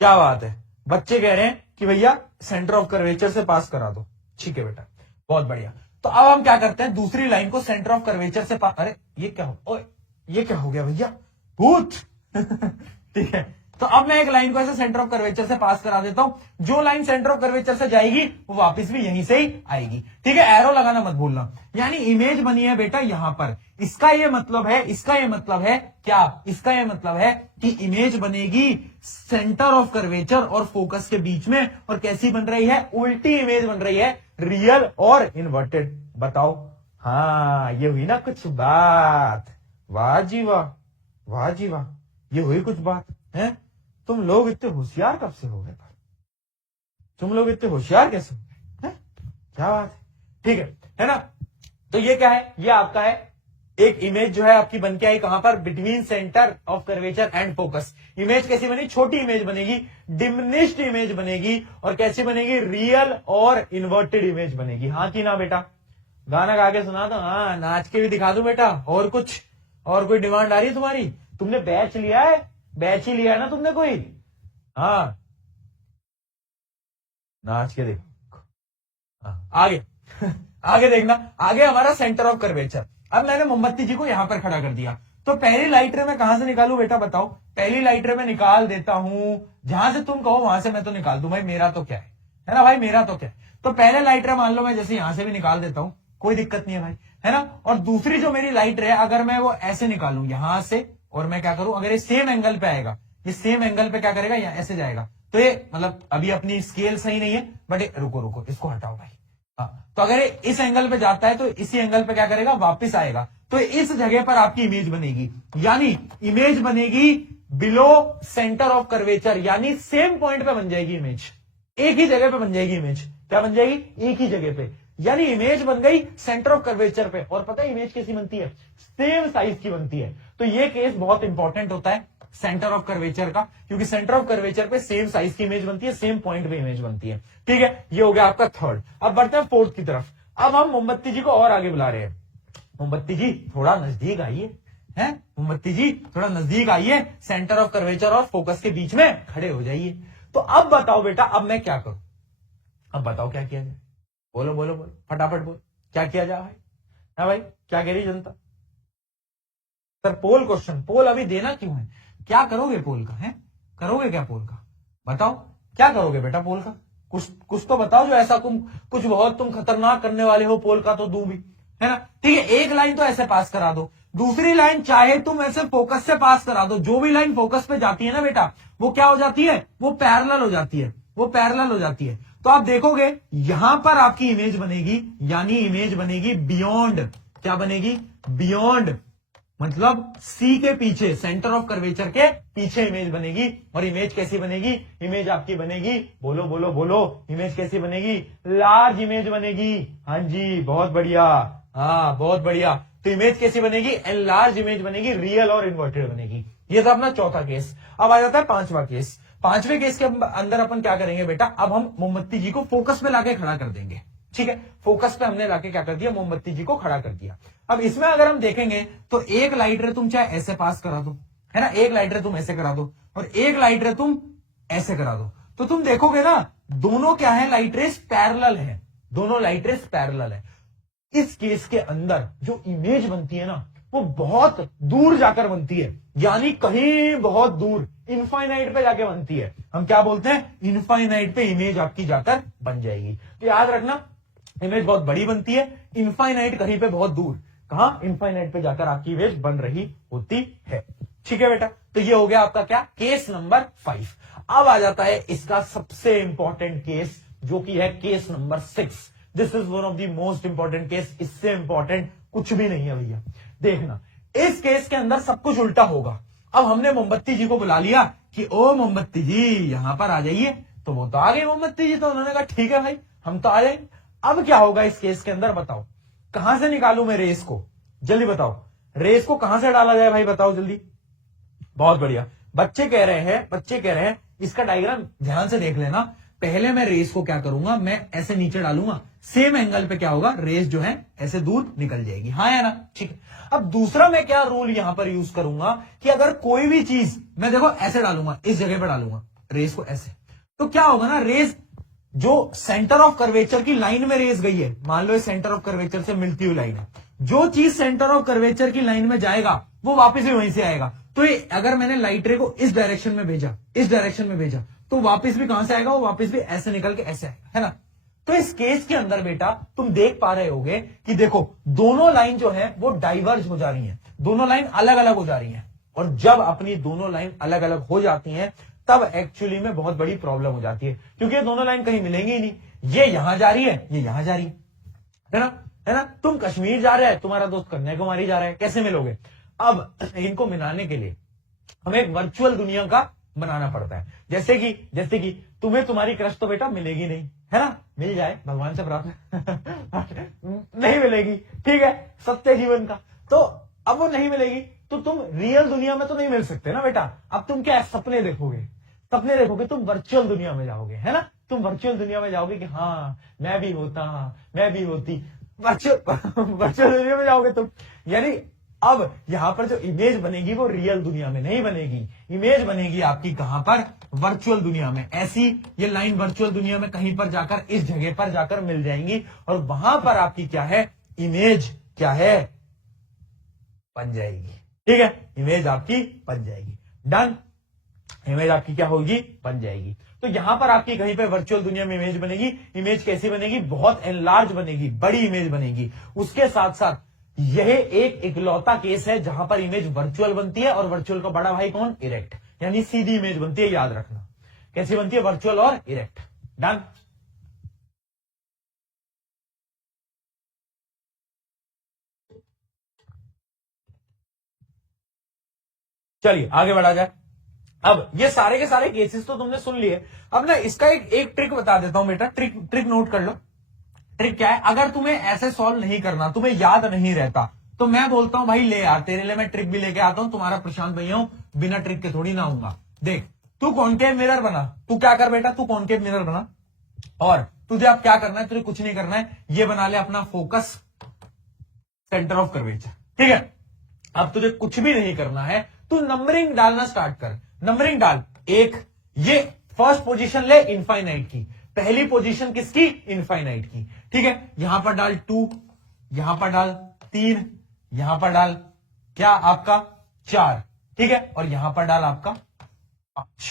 क्या बात है। बच्चे कह रहे हैं कि भैया सेंटर ऑफ कर्वेचर से पास करा दो। ठीक है बेटा, बहुत बढ़िया। तो अब हम क्या करते हैं, दूसरी लाइन को सेंटर ऑफ कर्वेचर से पास, अरे ये क्या हो, ओए ये क्या हो गया भैया, भूत। ठीक है, तो अब मैं एक लाइन को ऐसे सेंटर ऑफ कर्वेचर से पास करा देता हूं। जो लाइन सेंटर ऑफ कर्वेचर से जाएगी वो वापस भी यहीं से ही आएगी। ठीक है, एरो लगाना मत भूलना। यानी इमेज बनी है बेटा यहां पर। इसका ये मतलब है, इसका ये मतलब है क्या, इसका ये मतलब है कि इमेज बनेगी सेंटर ऑफ कर्वेचर और फोकस के बीच में। और कैसी बन रही है, उल्टी इमेज बन रही है, रियल और इन्वर्टेड। बताओ, हाँ ये हुई ना कुछ बात। वाह जी वाह, वाह जी वाह, ये हुई कुछ बात है। तुम लोग इतने होशियार कब से हो गए, तुम लोग इतने होशियार कैसे हो गए, क्या बात है। ठीक है ना। तो ये क्या है, ये आपका है एक इमेज जो है आपकी बन के आई कहां पर, between centre of curvature and focus. Image कैसी बनी, छोटी इमेज बनेगी, डिमिनिश्ड इमेज बनेगी। और कैसी बनेगी, रियल और इन्वर्टेड इमेज बनेगी। हाँ कि ना बेटा, गाना गा के सुना दो, हाँ नाच के भी दिखा दो बेटा। और कुछ, और कोई डिमांड आ रही है तुम्हारी, तुमने बैच लिया है, बैच ही लिया है ना तुमने कोई, हाँ नाच के देखो। हाँ, आगे आगे देखना, आगे हमारा सेंटर ऑफ कर्वेचर। अब मैंने मोमबत्ती जी को यहां पर खड़ा कर दिया, तो पहली लाइट रे मैं कहां से निकालू बेटा बताओ। पहली लाइट रे मैं निकाल देता हूं, जहां से तुम कहो वहां से मैं तो निकाल दूं भाई, मेरा तो क्या है ना भाई, मेरा तो क्या है। तो पहले लाइट रे मान लो मैं जैसे यहां से भी निकाल देता हूं, कोई दिक्कत नहीं है भाई, है ना। और दूसरी जो मेरी लाइट रे अगर मैं वो ऐसे निकालू यहां से, और मैं क्या करूं, अगर ये सेम एंगल पे आएगा, ये सेम एंगल पे क्या करेगा, यहाँ ऐसे जाएगा। तो ये मतलब अभी अपनी स्केल सही नहीं है, बट रुको रुको इसको हटाओ भाई। हाँ, तो अगर ये इस एंगल पे जाता है तो इसी एंगल पे क्या करेगा, वापस आएगा। तो इस जगह पर आपकी इमेज बनेगी, यानी इमेज बनेगी बिलो सेंटर ऑफ कर्वेचर, यानी सेम पॉइंट पे बन जाएगी इमेज, एक ही जगह पे बन जाएगी इमेज। क्या बन जाएगी, एक ही जगह पे, यानी इमेज बन गई सेंटर ऑफ कर्वेचर पे। और पता है इमेज कैसी बनती है, सेम साइज की बनती है। तो ये केस बहुत इंपॉर्टेंट होता है सेंटर ऑफ कर्वेचर का, क्योंकि सेंटर ऑफ कर्वेचर पे सेम साइज की इमेज बनती है, सेम पॉइंट पे इमेज बनती है। ठीक है, ये हो गया आपका थर्ड। अब बढ़ते हैं फोर्थ की तरफ। अब हम मोमबत्ती जी को और आगे बुला रहे हैं। मोमबत्ती जी थोड़ा नजदीक आइए, हैं मोमबत्ती जी थोड़ा नजदीक आइए, सेंटर ऑफ कर्वेचर और फोकस के बीच में खड़े हो जाइए। तो अब बताओ बेटा, अब मैं क्या करूं, अब बताओ क्या किया जाए, बोलो बोलो बोलो फटाफट बोलो, क्या किया जाए भाई, है भाई, क्या कह रही जनता। सर पोल क्वेश्चन, पोल अभी देना क्यों है, क्या करोगे पोल का, है करोगे क्या पोल का, बताओ क्या करोगे बेटा पोल का, कुछ कुछ तो बताओ जो ऐसा तुम कुछ बहुत तुम खतरनाक करने वाले हो पोल का, तो दूं भी, है ना। ठीक है, एक लाइन तो ऐसे पास करा दो, दूसरी लाइन चाहे तुम ऐसे फोकस से पास करा दो। जो भी लाइन फोकस पे जाती है ना बेटा, वो क्या हो जाती है, वो पैरेलल हो जाती है, वो पैरेलल हो जाती है। तो आप देखोगे यहां पर आपकी इमेज बनेगी, यानी इमेज बनेगी बियॉन्ड, क्या बनेगी, बियॉन्ड, मतलब सी के पीछे, सेंटर ऑफ कर्वेचर के पीछे इमेज बनेगी। और इमेज कैसी बनेगी, इमेज आपकी बनेगी, बोलो बोलो बोलो, इमेज कैसी बनेगी, लार्ज इमेज बनेगी। हाँ जी बहुत बढ़िया, हाँ बहुत बढ़िया। तो इमेज कैसी बनेगी, एनलार्ज इमेज बनेगी, रियल और इन्वर्टेड बनेगी। ये था अपना चौथा केस। अब आ जाता है पांचवा केस। पांचवें केस के अंदर अपन क्या करेंगे बेटा, अब हम मोमबत्ती जी को फोकस में लाके खड़ा कर देंगे। ठीक है, फोकस पे हमने लाके क्या कर दिया, मोमबत्ती जी को खड़ा कर दिया। अब इसमें अगर हम देखेंगे तो एक लाइट रे तुम चाहे ऐसे पास करा दो, है ना, एक लाइट रे तुम ऐसे करा दो और एक लाइट रे तुम ऐसे करा दो, तो तुम देखोगे ना दोनों क्या है, लाइट रेस पैरेलल है, दोनों लाइट रेस पैरेलल है। इस केस के अंदर जो इमेज बनती है ना, वो बहुत दूर जाकर बनती है, यानी कहीं बहुत दूर इनफाइनाइट पे जाके बनती है। हम क्या बोलते हैं, इनफाइनाइट पे इमेज आपकी जाकर बन जाएगी। तो याद रखना, इमेज बहुत बड़ी बनती है, इनफाइनाइट कहीं पे बहुत दूर, कहां, इनफाइनाइट पे जाकर आपकी इमेज बन रही होती है। ठीक है बेटा, तो ये हो गया आपका क्या, केस नंबर 5। अब आ जाता है इसका सबसे इंपॉर्टेंट केस, जो कि है case number 6। This is one of the most important case, इससे इंपॉर्टेंट कुछ भी नहीं है भैया। देखना, इस केस के अंदर सब कुछ उल्टा होगा। अब हमने मोमबत्ती जी को बुला लिया कि ओ मोमबत्ती जी यहां पर आ जाइए, तो वो तो आ गई मोमबत्ती जी, तो उन्होंने कहा ठीक है भाई हम तो आ जाएंगे। अब क्या होगा इस केस के अंदर, बताओ कहां से निकालू मैं रेस को, जल्दी बताओ, रेस को कहां से डाला जाए भाई, बताओ जल्दी, बहुत बढ़िया। बच्चे कह रहे हैं इसका डायग्राम ध्यान से देख लेना। पहले मैं रेस को क्या करूंगा, मैं ऐसे नीचे डालूंगा, सेम एंगल पे क्या होगा, रेस जो है ऐसे दूर निकल जाएगी, हाँ या ना, ठीक है। अब दूसरा मैं क्या रूल यहां पर यूज करूंगा कि अगर कोई भी चीज मैं देखो ऐसे डालूंगा, इस जगह पर डालूंगा रेस को ऐसे, तो क्या होगा ना, रेस जो सेंटर ऑफ कर्वेचर की लाइन में रेस गई है, मान लो ये सेंटर ऑफ कर्वेचर से मिलती हुई लाइन है, जो चीज सेंटर ऑफ कर्वेचर की लाइन में जाएगा वो वापस भी वहीं से आएगा। तो ये अगर मैंने लाइट रे को इस डायरेक्शन में भेजा, इस डायरेक्शन में भेजा, तो वापस भी कहां से आएगा, वो वापस भी ऐसे निकल के ऐसे आएगा, है ना। तो इस केस के अंदर बेटा तुम देख पा रहे होगे कि देखो दोनों लाइन जो है वो डाइवर्ज हो जा रही है, दोनों लाइन अलग अलग हो जा रही है। और जब अपनी दोनों लाइन अलग अलग हो जाती हैं तब एक्चुअली में बहुत बड़ी प्रॉब्लम हो जाती है, क्योंकि ये दोनों लाइन कहीं मिलेंगी ही नहीं, ये यहां जा रही है, ये यहां जा रही है ना, है ना। तुम कश्मीर जा रहे हैं, तुम्हारा दोस्त कन्याकुमारी जा रहा है, कैसे मिलोगे। अब इनको मिलाने के लिए हमें एक वर्चुअल दुनिया का बनाना पड़ता है। जैसे कि तुम्हें तुम्हारी क्रश तो बेटा मिलेगी नहीं, है ना, मिल जाए भगवान से प्रार्थना नहीं मिलेगी, ठीक है, सत्य जीवन का। तो अब वो नहीं मिलेगी तो तुम रियल दुनिया में तो नहीं मिल सकते ना बेटा। अब तुम क्या सपने देखोगे, तुम वर्चुअल दुनिया में जाओगे, है ना, तुम वर्चुअल दुनिया में जाओगे कि हाँ मैं भी होता, मैं भी होती, वर्चुअल दुनिया में जाओगे तुम। यानी अब यहां पर जो इमेज बनेगी वो रियल दुनिया में नहीं बनेगी, इमेज बनेगी आपकी कहां पर, वर्चुअल दुनिया में। ऐसी ये लाइन वर्चुअल दुनिया में कहीं पर जाकर, इस जगह पर जाकर मिल जाएंगी और वहां पर आपकी क्या है, इमेज क्या है, बन जाएगी, ठीक है, इमेज आपकी बन जाएगी। डन, इमेज आपकी क्या होगी, बन जाएगी। तो यहां पर आपकी कहीं पे वर्चुअल दुनिया में इमेज बनेगी। इमेज कैसी बनेगी, बहुत एनलार्ज बनेगी, बड़ी इमेज बनेगी। उसके साथ साथ यह एक इकलौता केस है जहां पर इमेज वर्चुअल बनती है और वर्चुअल का बड़ा भाई कौन, इरेक्ट, यानी सीधी इमेज बनती है, याद रखना। कैसी बनती है, वर्चुअल और इरेक्ट। डन। चलिए आगे बढ़ा जाए। अब ये सारे के सारे केसेस तो तुमने सुन लिए। अब ना इसका एक ट्रिक बता देता हूं बेटा, ट्रिक नोट कर लो। ट्रिक क्या है, अगर तुम्हें ऐसे सॉल्व नहीं करना, तुम्हें याद नहीं रहता, तो मैं बोलता हूं भाई ले यार, तेरे लिए मैं ट्रिक भी लेके आता हूं, तुम्हारा प्रशांत भैया हूं, बिना ट्रिक के थोड़ी ना आऊंगा। देख तू कॉन्केव मिरर बना, तू क्या कर बेटा, तू कॉन्केव मिरर बना, और तुझे अब क्या करना है, तुझे कुछ नहीं करना है, ये बना ले अपना फोकस सेंटर ऑफ कर्वेचर, ठीक है। अब तुझे कुछ भी नहीं करना है, तू नंबरिंग डालना स्टार्ट कर, नंबरिंग डाल। एक, ये फर्स्ट पोजीशन ले इनफाइनाइट की, पहली पोजीशन किसकी, इनफाइनाइट की, ठीक है। यहां पर डाल 2, यहां पर डाल 3, यहां पर डाल क्या आपका 4, ठीक है, और यहां पर डाल आपका 5,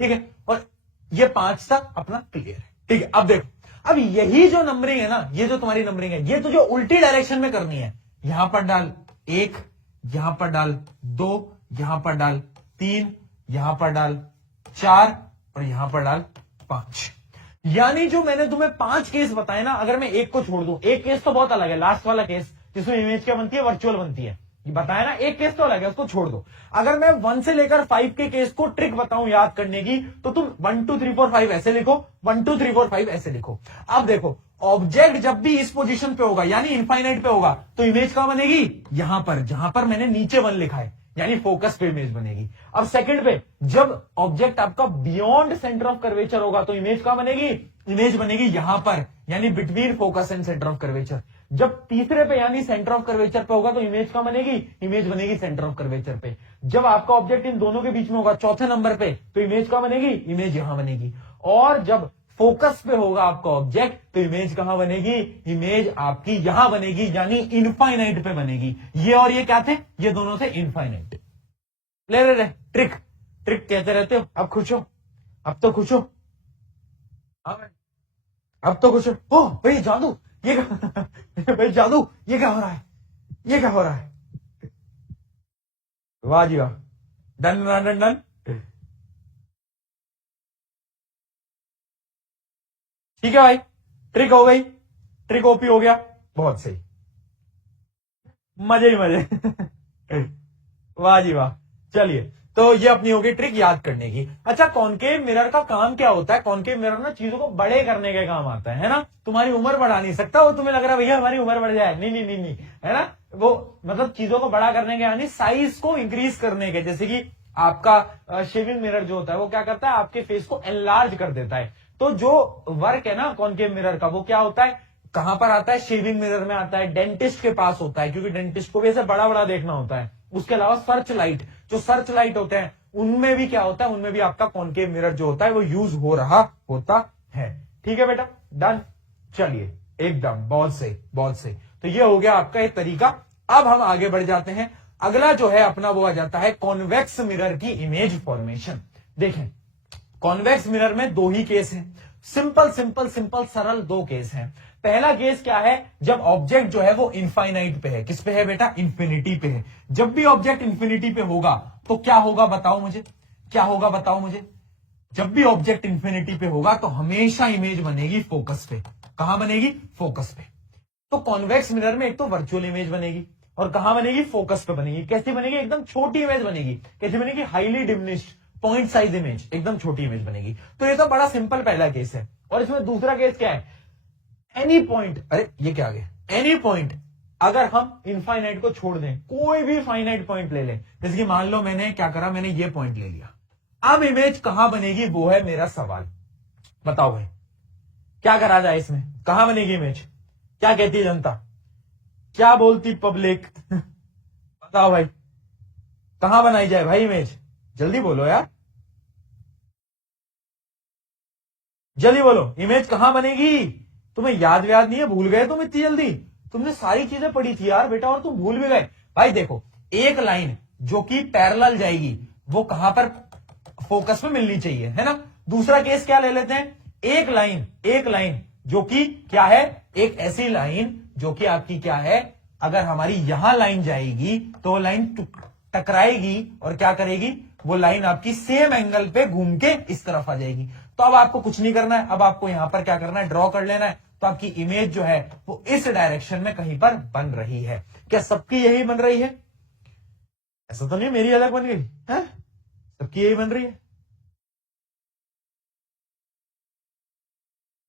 ठीक है। और ये 5 तक अपना क्लियर है, ठीक है। अब देखो, अब यही जो नंबरिंग है ना, ये जो तुम्हारी नंबरिंग है, ये तुझे उल्टी डायरेक्शन में करनी है। यहां पर डाल 1, यहां पर डाल 2, यहां पर डाल 3, यहां पर डाल 4 और यहां पर डाल 5। यानी जो मैंने तुम्हें 5 केस बताए ना, अगर मैं एक को छोड़ दूं, एक केस तो बहुत अलग है, लास्ट वाला केस जिसमें इमेज क्या बनती है, वर्चुअल बनती है, ये बताया ना, एक केस तो अलग है, उसको छोड़ दो। अगर मैं 1 से लेकर 5 के केस को ट्रिक बताऊं याद करने की, तो तुम 1 2 3 4 5 ऐसे लिखो, 1 2 3 4 5 ऐसे लिखो। अब देखो, ऑब्जेक्ट जब भी इस पोजीशन पे होगा, यानी इनफाइनाइट पे होगा, तो इमेज कहां बनेगी, यहां पर, जहां पर मैंने नीचे 1 लिखा है, यानी फोकस पे इमेज बनेगी। अब सेकंड पे, जब ऑब्जेक्ट आपका बियॉन्ड सेंटर ऑफ कर्वेचर होगा, तो इमेज कहां बनेगी, इमेज बनेगी यहां पर, यानी between focus and centre of curvature. जब तीसरे पे यानी सेंटर ऑफ कर्वेचर पे होगा, तो इमेज कहां बनेगी, इमेज बनेगी सेंटर ऑफ कर्वेचर पे। जब आपका ऑब्जेक्ट इन दोनों के बीच में होगा, चौथे नंबर पे, तो इमेज कहां बनेगी, इमेज यहां बनेगी। और जब फोकस पे होगा आपका ऑब्जेक्ट, तो इमेज कहां बनेगी, इमेज आपकी यहां बनेगी, यानी इनफाइनाइट पे बनेगी। ये और ये क्या थे, ये दोनों थे इनफाइनाइट। ले ट्रिक कहते रहते हो, अब खुश हो, अब तो खुश हो, अब तो खुश हो। ओ भाई जादू, ये भाई जादू, ये क्या हो रहा है, ये क्या हो रहा है, वाह जी वाह, डन डन डन डन। ठीक है भाई, ट्रिक हो गई, ट्रिक ओपी हो गया, बहुत सही, मजे ही मजे वाह जी वाह। चलिए, तो ये अपनी होगी ट्रिक याद करने की। अच्छा, कॉनकेव मिरर का काम क्या होता है, कॉनकेव मिरर ना चीजों को बड़े करने के काम आता है ना। तुम्हारी उम्र बढ़ा नहीं सकता वो, तुम्हें लग रहा है भैया हमारी उम्र बढ़ जाए, नहीं नहीं नहीं नहीं, है ना, वो मतलब चीजों को बड़ा करने के यानी साइज को इंक्रीज करने के। जैसे कि आपका शेविंग मिरर जो होता है वो क्या करता है, आपके फेस को एनलार्ज कर देता है। तो जो वर्क है ना कॉनकेव मिरर का, वो क्या होता है, कहां पर आता है, शेविंग मिरर में आता है, डेंटिस्ट के पास होता है, क्योंकि डेंटिस्ट को भी ऐसे बड़ा बड़ा देखना होता है। उसके अलावा सर्च लाइट, जो सर्च लाइट होते हैं उनमें भी क्या होता है, उनमें भी आपका कॉनकेव मिरर जो होता है वो यूज हो रहा होता है। ठीक है बेटा, डन। चलिए एकदम बहुत सही, बहुत सही। तो ये हो गया आपका एक तरीका। अब हम आगे बढ़ जाते हैं। अगला जो है अपना वो आ जाता है कॉन्वेक्स मिरर की इमेज फॉर्मेशन। देखें, कॉन्वेक्स मिरर में दो ही केस हैं, सिंपल सिंपल सिंपल सरल दो केस हैं। पहला केस क्या है, जब ऑब्जेक्ट जो है वो इनफाइनाइट पे है। किस पे है बेटा, इंफिनिटी पे है। जब भी ऑब्जेक्ट इंफिनिटी पे होगा तो क्या होगा बताओ मुझे, क्या होगा बताओ मुझे। जब भी ऑब्जेक्ट इंफिनिटी पे होगा तो हमेशा इमेज बनेगी फोकस पे। कहां बनेगी, फोकस पे। तो कॉन्वेक्स मिरर में एक तो वर्चुअल इमेज बनेगी और कहां बनेगी, फोकस पे बनेगी। कैसी बनेगी, एकदम छोटी इमेज बनेगी। कैसी बनेगी, highly diminished point size image, एकदम छोटी इमेज बनेगी। तो ये तो बड़ा सिंपल पहला केस है। और इसमें दूसरा केस क्या है, एनी पॉइंट, अरे ये क्या आ गया, एनी पॉइंट अगर हम इनफाइनाइट को छोड़ दें, कोई भी फाइनाइट पॉइंट ले लें, जैसे कि मान लो मैंने क्या करा, मैंने ये पॉइंट ले लिया। अब इमेज कहां बनेगी वो है मेरा सवाल। बताओ भाई क्या करा जाए इसमें, कहां बनेगी इमेज, क्या कहती है जनता, क्या बोलती पब्लिक बताओ भाई, कहां बनाई जाए भाई इमेज, जल्दी बोलो यार, जल्दी बोलो, इमेज कहां बनेगी। तुम्हें याद व्याद नहीं है, भूल गए तुम इतनी जल्दी, तुमने सारी चीजें पढ़ी थी यार बेटा और तुम भूल भी गए। भाई देखो, एक लाइन जो कि पैरेलल जाएगी वो कहां पर, फोकस में मिलनी चाहिए, है ना। दूसरा केस क्या ले लेते हैं, एक लाइन जो कि क्या है, एक ऐसी लाइन जो कि आपकी क्या है, अगर हमारी यहां लाइन जाएगी तो लाइन टकराएगी और क्या करेगी, वो लाइन आपकी सेम एंगल पे घूम के इस तरफ आ जाएगी। तो अब आपको कुछ नहीं करना है, अब आपको यहां पर क्या करना है, ड्रॉ कर लेना है। तो आपकी इमेज जो है वो इस डायरेक्शन में कहीं पर बन रही है। क्या सबकी यही बन रही है, ऐसा तो नहीं मेरी अलग बन गई है, सबकी यही बन रही है।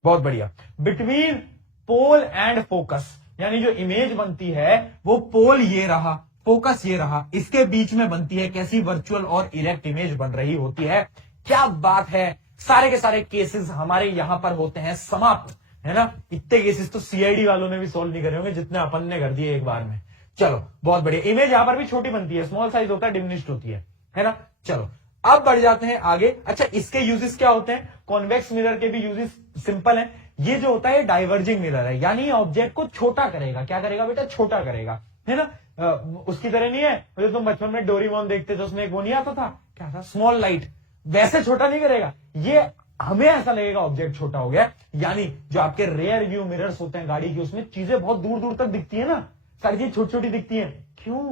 बहुत बढ़िया। बिटवीन पोल एंड फोकस, यानी जो इमेज बनती है वो पोल ये रहा, फोकस ये रहा, इसके बीच में बनती है कैसी, वर्चुअल और इरेक्ट इमेज बन रही होती है। क्या बात है, सारे के सारे केसेस हमारे यहां पर होते हैं समाप्त, है ना। इतने केसेस तो सीआईडी वालों ने भी सोल्व नहीं करे होंगे जितने अपन ने कर दिए एक बार में। चलो बहुत बढ़िया, इमेज यहां पर भी छोटी बनती है, स्मॉल साइज होता है, डिमिनिश्ड होती है ना। चलो अब बढ़ जाते हैं आगे। अच्छा, इसके यूजेस क्या होते हैं, कॉन्वेक्स मिरर के भी यूजेस सिंपल हैं। ये जो होता है डाइवर्जिंग मिरर है, यानी ऑब्जेक्ट को छोटा करेगा। क्या करेगा बेटा, छोटा करेगा, है ना। उसकी तरह नहीं है, तो तुम बचपन में डोरीमोन देखते थे, उसमें एक वो नहीं आता था, क्या था, स्मॉल लाइट, वैसे छोटा नहीं करेगा। ये हमें ऐसा लगेगा ऑब्जेक्ट छोटा हो गया, यानी जो आपके रेयर व्यू मिरर्स होते हैं गाड़ी की, उसमें चीजें बहुत दूर दूर तक दिखती है ना, सारी चीज छोटी छोटी दिखती है। क्यों,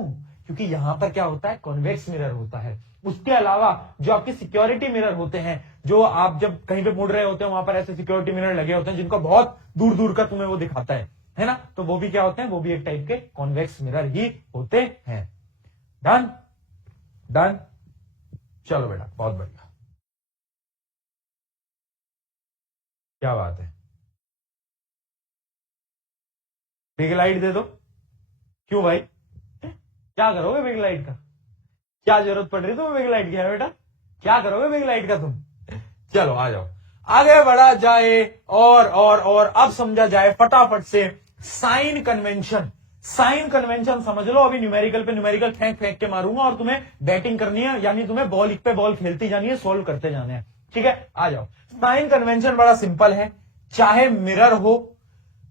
क्योंकि यहां पर क्या होता है, कॉन्वेक्स मिरर होता है। उसके अलावा जो आपके सिक्योरिटी मिरर होते हैं, जो आप जब कहीं पे मुड़ रहे होते हैं वहां पर ऐसे सिक्योरिटी मिरर लगे होते हैं जिनको बहुत दूर दूर का तुम्हें वो दिखाता है ना, तो वो भी क्या होते हैं, वो भी एक टाइप के कॉन्वेक्स मिरर ही होते हैं। डन डन, चलो बेटा बहुत बढ़िया, क्या बात है, बिग लाइट दे दो। क्यों भाई, क्या करोगे बिग लाइट का, क्या जरूरत पड़ रही तुम्हें बिग लाइट की है बेटा, क्या करोगे बिग लाइट का तुम। चलो आ जाओ, आगे बढ़ा जाए और अब समझा जाए फटाफट से साइन कन्वेंशन। साइन कन्वेंशन समझ लो, अभी न्यूमेरिकल पे न्यूमेरिकल फेंक फेंक के मारूंगा और तुम्हें बैटिंग करनी है, यानी तुम्हें बॉल पे बॉल खेलती जानी है, सोल्व करते जाने हैं। ठीक है, आ जाओ। साइन कन्वेंशन बड़ा सिंपल है, चाहे मिरर हो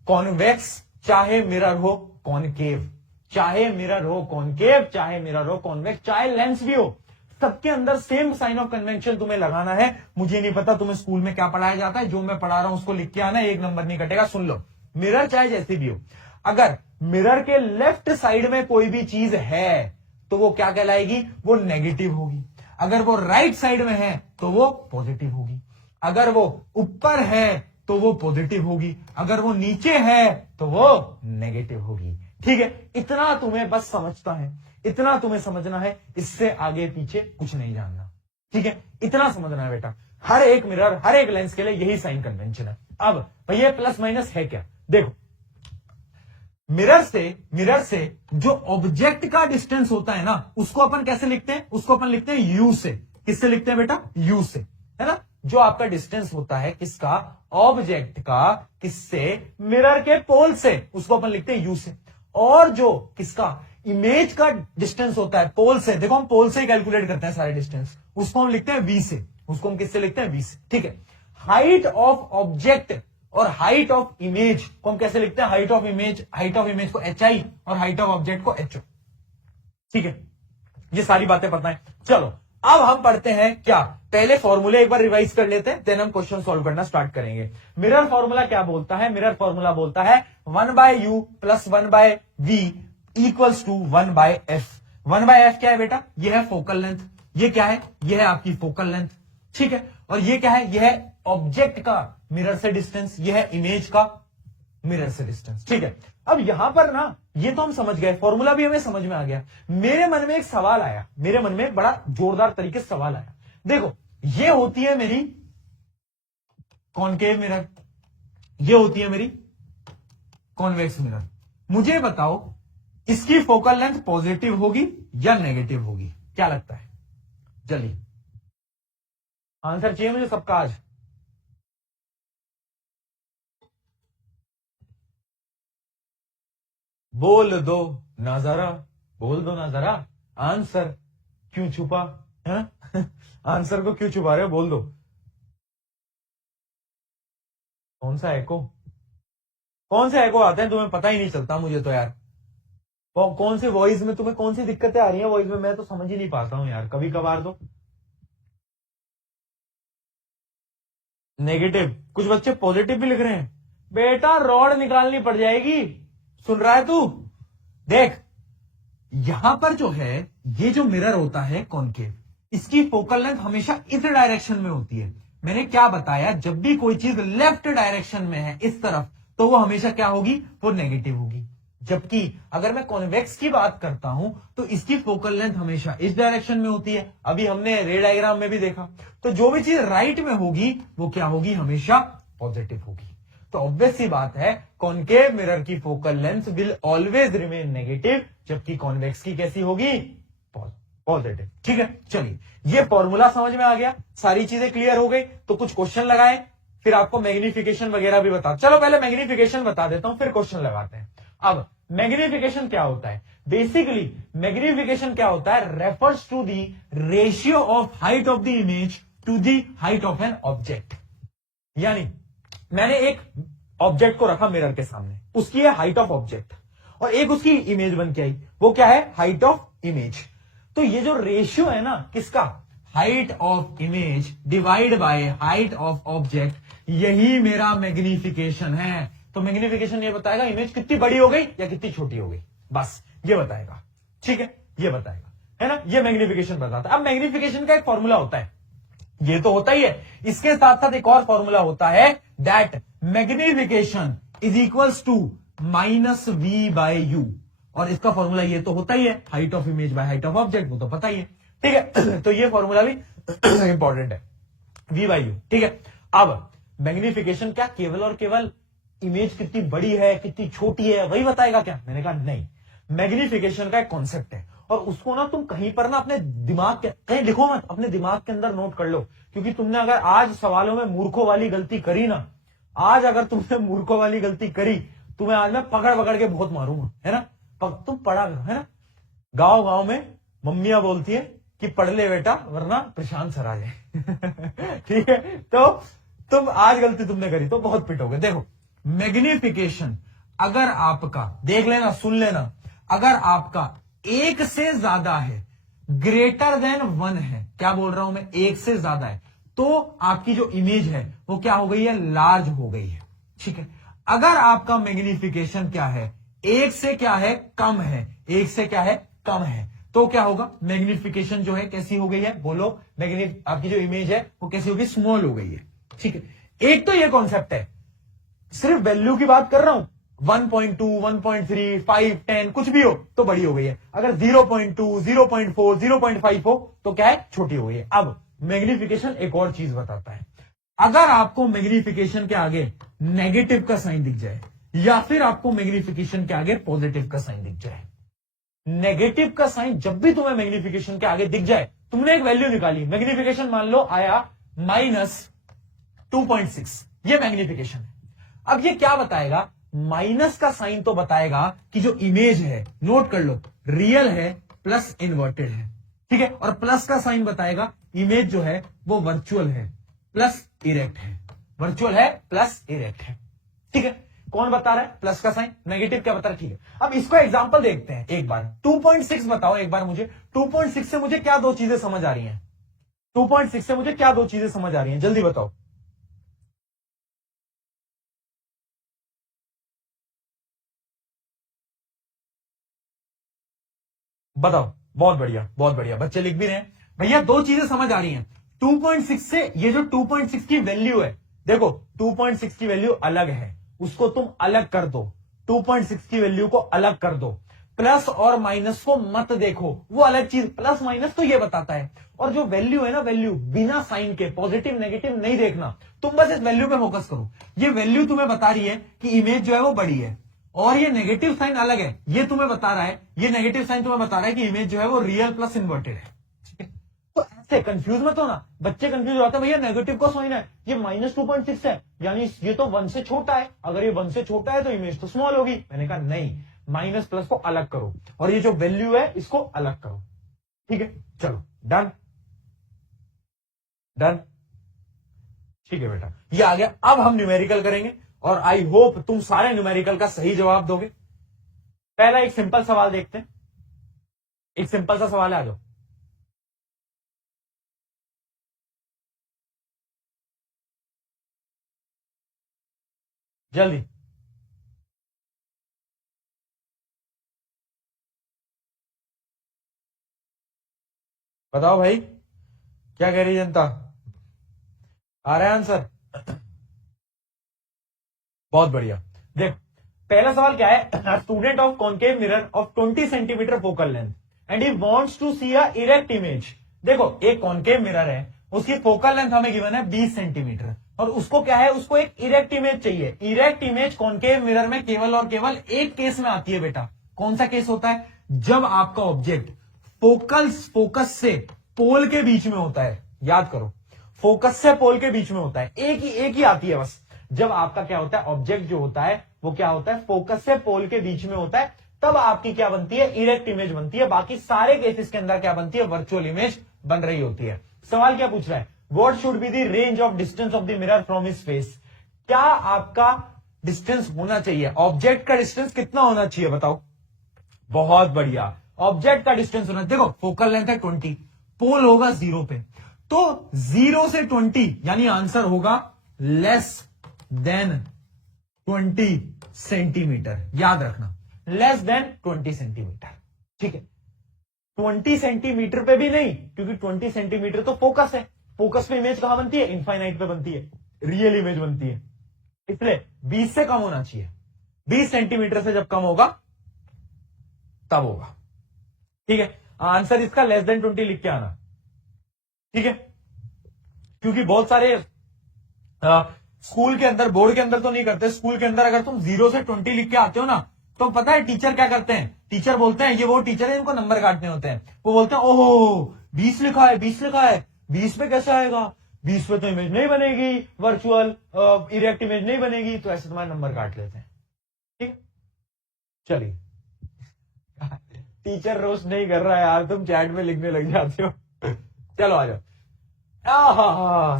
कॉन्वेक्स, चाहे मिरर हो कॉनकेव, चाहे मिरर हो कॉनकेव, चाहे मिरर हो कॉन्वेक्स, चाहे लेंस भी हो, सबके अंदर सेम साइन ऑफ कन्वेंशन तुम्हें लगाना है। मुझे नहीं पता तुम्हें स्कूल में क्या पढ़ाया जाता है, जो मैं पढ़ा रहा हूं उसको लिख के आना, एक नंबर नहीं कटेगा। सुन लो, मिरर चाहे जैसी भी हो, अगर मिरर के लेफ्ट साइड में कोई भी चीज है तो वो क्या कहलाएगी, वो नेगेटिव होगी। अगर वो राइट साइड में है तो वो पॉजिटिव होगी। अगर वो ऊपर है तो वो पॉजिटिव होगी, अगर वो नीचे है तो वो नेगेटिव होगी। ठीक है, इतना तुम्हें बस समझता है, इतना तुम्हें समझना है, इससे आगे पीछे कुछ नहीं जानना। ठीक है, इतना समझना है बेटा। हर एक मिरर, हर एक लेंस के लिए यही साइन कन्वेंशन है। अब भैया प्लस माइनस है क्या, देखो मिरर से जो ऑब्जेक्ट का डिस्टेंस होता है ना, उसको अपन कैसे लिखते हैं? उसको अपन लिखते हैं यू से। किससे लिखते हैं बेटा? यू से, है ना। जो आपका डिस्टेंस होता है किसका? ऑब्जेक्ट का। किससे? मिरर के पोल से, उसको अपन लिखते हैं यू से। और जो किसका? इमेज का डिस्टेंस होता है पोल से, देखो हम पोल से ही कैलकुलेट करते हैं सारे डिस्टेंस, उसको हम लिखते हैं वी से। उसको हम किससे लिखते हैं? वी से, ठीक है। हाइट ऑफ ऑब्जेक्ट और हाइट ऑफ इमेज को हम कैसे लिखते हैं? हाइट ऑफ इमेज को एच आई और हाइट ऑफ ऑब्जेक्ट को एच ओ, ठीक है। ये सारी बातें पता है। चलो अब हम पढ़ते हैं क्या, पहले फॉर्मूले एक बार रिवाइज कर लेते हैं, देन हम क्वेश्चन सॉल्व करना स्टार्ट करेंगे। मिरर फॉर्मूला क्या बोलता है? मिरर फॉर्मूला बोलता है 1/u plus 1/v equals to 1/f। 1/f क्या है बेटा? यह है फोकल लेंथ। ये क्या है? यह है आपकी फोकल लेंथ, ठीक है। और ये क्या है? यह है ऑब्जेक्ट का मिरर से डिस्टेंस, यह है इमेज का मिरर से डिस्टेंस, ठीक है। अब यहां पर ना ये तो हम समझ गए, फॉर्मूला भी हमें समझ में आ गया। मेरे मन में एक सवाल आया, मेरे मन में एक बड़ा जोरदार तरीके से सवाल आया। देखो ये होती है मेरी कॉनकेव मिरर, ये होती है मेरी कॉन्वेक्स मिरर। मुझे बताओ इसकी फोकल लेंथ पॉजिटिव होगी या नेगेटिव होगी? क्या लगता है? चलिए आंसर चाहिए मुझे सबका आज। बोल दो ना जरा, बोल दो ना जरा, आंसर क्यों छुपा है? आंसर को क्यों छुपा रहे हो? बोल दो। कौन सा एको? कौन से एको आते हैं तुम्हें पता ही नहीं चलता मुझे तो यार। कौन सी वॉइस में तुम्हें कौन सी दिक्कतें आ रही हैं वॉइस में, मैं तो समझ ही नहीं पाता हूं यार कभी कभार तो। नेगेटिव, कुछ बच्चे पॉजिटिव भी लिख रहे हैं। बेटा रॉड निकालनी पड़ जाएगी, सुन रहा है तू? देख यहां पर जो है ये जो मिरर होता है कॉनकेव, इसकी फोकल लेंथ हमेशा इस डायरेक्शन में होती है। मैंने क्या बताया? जब भी कोई चीज लेफ्ट डायरेक्शन में है इस तरफ, तो वो हमेशा क्या होगी? वो नेगेटिव होगी। जबकि अगर मैं कॉन्वेक्स की बात करता हूं तो इसकी फोकल लेंथ हमेशा इस डायरेक्शन में होती है। अभी हमने रे डायग्राम में भी देखा। तो जो भी चीज राइट में होगी वो क्या होगी? हमेशा पॉजिटिव होगी। तो ऑब्वियस सी बात है कॉनकेव मिरर की focal length will always remain negative, जबकि कॉन्वेक्स की कैसी होगी? पॉजिटिव, ठीक है। चलिए ये फॉर्मूला समझ में आ गया, सारी चीजें क्लियर हो गई। तो कुछ क्वेश्चन लगाए, फिर आपको मैग्निफिकेशन वगैरह भी बता। चलो पहले मैग्निफिकेशन बता देता हूं, फिर क्वेश्चन लगाते हैं। अब मैग्निफिकेशन क्या होता है? बेसिकली मैग्निफिकेशन क्या होता है? Refers to the ratio of height of the image to the height of an object. यानी मैंने एक ऑब्जेक्ट को रखा मिरर के सामने, उसकी है हाइट ऑफ ऑब्जेक्ट, और एक उसकी इमेज बन के आई, वो क्या है? Height of image. तो ये जो रेशियो है ना किसका? Height of image divide by height of object, यही मेरा मैग्निफिकेशन है। तो मैग्निफिकेशन ये बताएगा इमेज कितनी बड़ी हो गई या कितनी छोटी हो गई, बस ये बताएगा, ठीक है। ये बताएगा, है ना, ये मैग्निफिकेशन बताता है। अब मैग्निफिकेशन का एक फॉर्मूला होता है, ये तो होता ही है, इसके साथ साथ एक और फॉर्मूला होता है, that magnification is equals to -v/u। और इसका फॉर्मूला ये तो होता ही है, height of image by height of object, वो तो पता ही है, ठीक है। तो ये फॉर्मूला भी इंपॉर्टेंट है, v/u, ठीक है। अब मैग्निफिकेशन क्या केवल और केवल इमेज कितनी बड़ी है कितनी छोटी है वही बताएगा क्या? मैंने कहा नहीं, मैग्निफिकेशन का एक कॉन्सेप्ट है, और उसको ना तुम कहीं पर ना अपने दिमाग के कहीं लिखो मत, अपने दिमाग के अंदर नोट कर लो। क्योंकि तुमने अगर आज सवालों में मूर्खों वाली गलती करी ना, आज अगर तुमने मूर्खों वाली गलती करी, तुम्हें आज मैं पकड़ पकड़ के बहुत मारूंगा, है ना। तुम पढ़ा करो, है ना। गांव गांव में मम्मियां बोलती है कि पढ़ ले बेटा वरना प्रशांत सर आ जाए ठीक है। तो तुम आज गलती तुमने करी तो बहुत पिटोगे। देखो मैग्निफिकेशन अगर आपका, देख लेना सुन लेना, अगर आपका एक से ज्यादा है, ग्रेटर देन 1 है, क्या बोल रहा हूं मैं, एक से ज्यादा है, तो आपकी जो इमेज है वो क्या हो गई है? लार्ज हो गई है, ठीक है। अगर आपका मैग्निफिकेशन क्या है? एक से क्या है? कम है, एक से क्या है? कम है, तो क्या होगा? मैग्निफिकेशन जो है कैसी हो गई है? बोलो, आपकी जो इमेज है वो कैसी हो गई? स्मॉल हो गई है, ठीक है। एक तो ये कॉन्सेप्ट है, सिर्फ वैल्यू की बात कर रहा हूं, 1.2, 1.3, 5, 10 कुछ भी हो तो बड़ी हो गई है। अगर 0.2, 0.4, 0.5 हो तो क्या है? छोटी हो गई है। अब मैग्निफिकेशन एक और चीज बताता है, अगर आपको मैग्निफिकेशन के आगे नेगेटिव का साइन दिख जाए, या फिर आपको मैग्निफिकेशन के आगे पॉजिटिव का साइन दिख जाए। नेगेटिव का साइन जब भी तुम्हें मैग्निफिकेशन के आगे दिख जाए, तुमने एक वैल्यू निकाली, मैग्निफिकेशन मान लो आया -2.6, ये मैग्निफिकेशन है। अब ये क्या बताएगा? माइनस का साइन तो बताएगा कि जो इमेज है, नोट कर लो, रियल है प्लस इन्वर्टेड है, ठीक है, और प्लस का साइन बताएगा इमेज जो है वो वर्चुअल है प्लस इरेक्ट है, वर्चुअल है प्लस इरेक्ट है, ठीक है। कौन बता रहा है? प्लस का साइन। नेगेटिव क्या बता रहा है? ठीक है, अब इसको एग्जांपल देखते हैं एक बार। 2.6 बताओ एक बार मुझे, 2.6 से मुझे क्या दो चीजें समझ आ रही हैं? 2.6 से मुझे क्या दो चीजें समझ आ रही हैं? जल्दी बताओ। बताओ। बहुत बढ़िया, बहुत बढ़िया, बच्चे लिख भी रहे हैं। भैया दो चीजें समझ आ रही हैं 2.6 से। ये जो 2.6 की वैल्यू है, देखो 2.6 की वैल्यू अलग है, उसको तुम अलग कर दो, 2.6 की वैल्यू को अलग कर दो। प्लस और माइनस को मत देखो, वो अलग चीज, प्लस माइनस तो ये बताता है। और जो वैल्यू है ना, वैल्यू बिना साइन के, पॉजिटिव नेगेटिव नहीं देखना, तुम बस इस वैल्यू पे फोकस करो। ये वैल्यू तुम्हें बता रही है कि इमेज जो है वो बड़ी है, और ये नेगेटिव साइन अलग है, ये तुम्हें बता रहा है, ये नेगेटिव साइन तुम्हें बता रहा है कि इमेज जो है वो रियल प्लस इन्वर्टेड है, ठीक है। तो ऐसे कंफ्यूज मत हो ना, बच्चे कंफ्यूज हो जाते हैं, भैया नेगेटिव का साइन है, ये -2.6 है, यानी ये तो 1 से छोटा है, अगर ये 1 से छोटा है तो इमेज तो स्मॉल होगी। मैंने कहा नहीं, माइनस प्लस को अलग करो, और ये जो वैल्यू है इसको अलग करो, ठीक है। चलो डन, डन, ठीक है बेटा, ये आ गया। अब हम न्यूमेरिकल करेंगे, और आई होप तुम सारे न्यूमेरिकल का सही जवाब दोगे। पहला एक सिंपल सवाल देखते हैं, एक सिंपल सा सवाल है, आ जाओ। जल्दी बताओ भाई, क्या कह रही है जनता? आ रहा है आंसर? बहुत बढ़िया। देख, पहला सवाल क्या है? Student of concave mirror of 20 centimetre focal length and he wants to see a erect image. देखो एक कॉन्केव मिरर है, उसकी फोकल लेंथ हमें गिवन है 20 सेंटीमीटर, और उसको क्या है? उसको एक इरेक्ट इमेज चाहिए। इरेक्ट इमेज कॉन्केव मिरर में केवल और केवल एक केस में आती है बेटा। कौन सा केस होता है? जब आपका ऑब्जेक्ट फोकस से पोल के बीच में होता है। याद करो, फोकस से पोल के बीच में होता है, एक ही आती है बस। जब आपका क्या होता है? ऑब्जेक्ट जो होता है वो क्या होता है? फोकस से पोल के बीच में होता है, तब आपकी क्या बनती है? इरेक्ट इमेज बनती है। बाकी सारे केसेस के अंदर क्या बनती है? वर्चुअल इमेज बन रही होती है। सवाल क्या पूछ रहा है? What should be the range of distance of the mirror from his face. क्या आपका डिस्टेंस होना चाहिए? ऑब्जेक्ट का डिस्टेंस कितना होना चाहिए बताओ? बहुत बढ़िया, ऑब्जेक्ट का डिस्टेंस होना। देखो फोकल लेंथ है 20, पोल होगा 0 पे, तो 0 से 20 यानी आंसर होगा लेस देन 20 सेंटीमीटर। याद रखना, लेस देन 20 सेंटीमीटर, ठीक है। 20 सेंटीमीटर पे भी नहीं, क्योंकि 20 सेंटीमीटर तो फोकस है। फोकस पे इमेज कहां बनती है? इनफाइनाइट पे बनती है, रियल इमेज बनती है। इसलिए 20 से कम होना चाहिए। 20 सेंटीमीटर से जब कम होगा तब होगा, ठीक है। आंसर इसका लेस देन 20 लिख के आना, ठीक है। क्योंकि बहुत सारे स्कूल के अंदर, बोर्ड के अंदर तो नहीं करते, स्कूल के अंदर अगर तुम 0 से 20 लिख के आते हो ना, तो पता है टीचर क्या करते हैं? टीचर बोलते हैं, ये वो टीचर है इनको नंबर काटने होते हैं, वो बोलते हैं ओहो 20 लिखा है, 20 लिखा है, 20 पे कैसे आएगा? 20 पे तो इमेज नहीं बनेगी, वर्चुअल इरेक्ट इमेज नहीं बनेगी, तो ऐसे तुम्हारे नंबर काट लेते हैं, ठीक है। चलिए, टीचर रोस्ट नहीं कर रहा है यार, तुम चैट में लिखने लग जाते हो। चलो आ जाओ।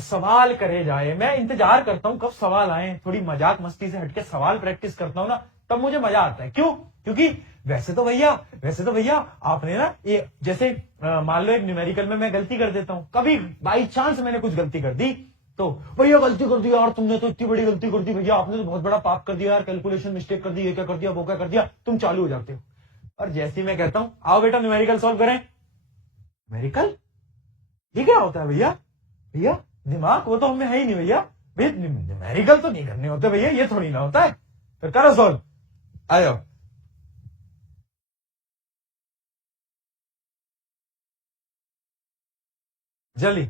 सवाल करे जाए, मैं इंतजार करता हूं कब सवाल आए, थोड़ी मजाक मस्ती से हटके सवाल प्रैक्टिस करता हूं ना, तब मुझे मजा आता है। क्यों? क्योंकि वैसे तो भैया आपने ना, ये जैसे मान लो एक न्यूमेरिकल में मैं गलती कर देता हूं, कभी बाई चांस मैंने कुछ गलती कर दी, तो भैया गलती कर दी यार, तुमने तो इतनी बड़ी गलती कर दी भैया, आपने तो बहुत बड़ा पाप कर दिया यार, कैलकुलेशन मिस्टेक कर दी, ये क्या कर दिया, वो क्या कर दिया, तुम चालू हो जाते हो। और जैसे ही मैं कहता हूं आओ बेटा न्यूमेरिकल सॉल्व करें, न्यूमेरिकल ये क्या होता है भैया? भैया दिमाग वो तो हमें है ही नहीं भैया, भैया न्यूमेरिकल तो नहीं करने होते भैया, ये थोड़ी ना होता है, तो करो सॉल्व, आ जाओ। जल्दी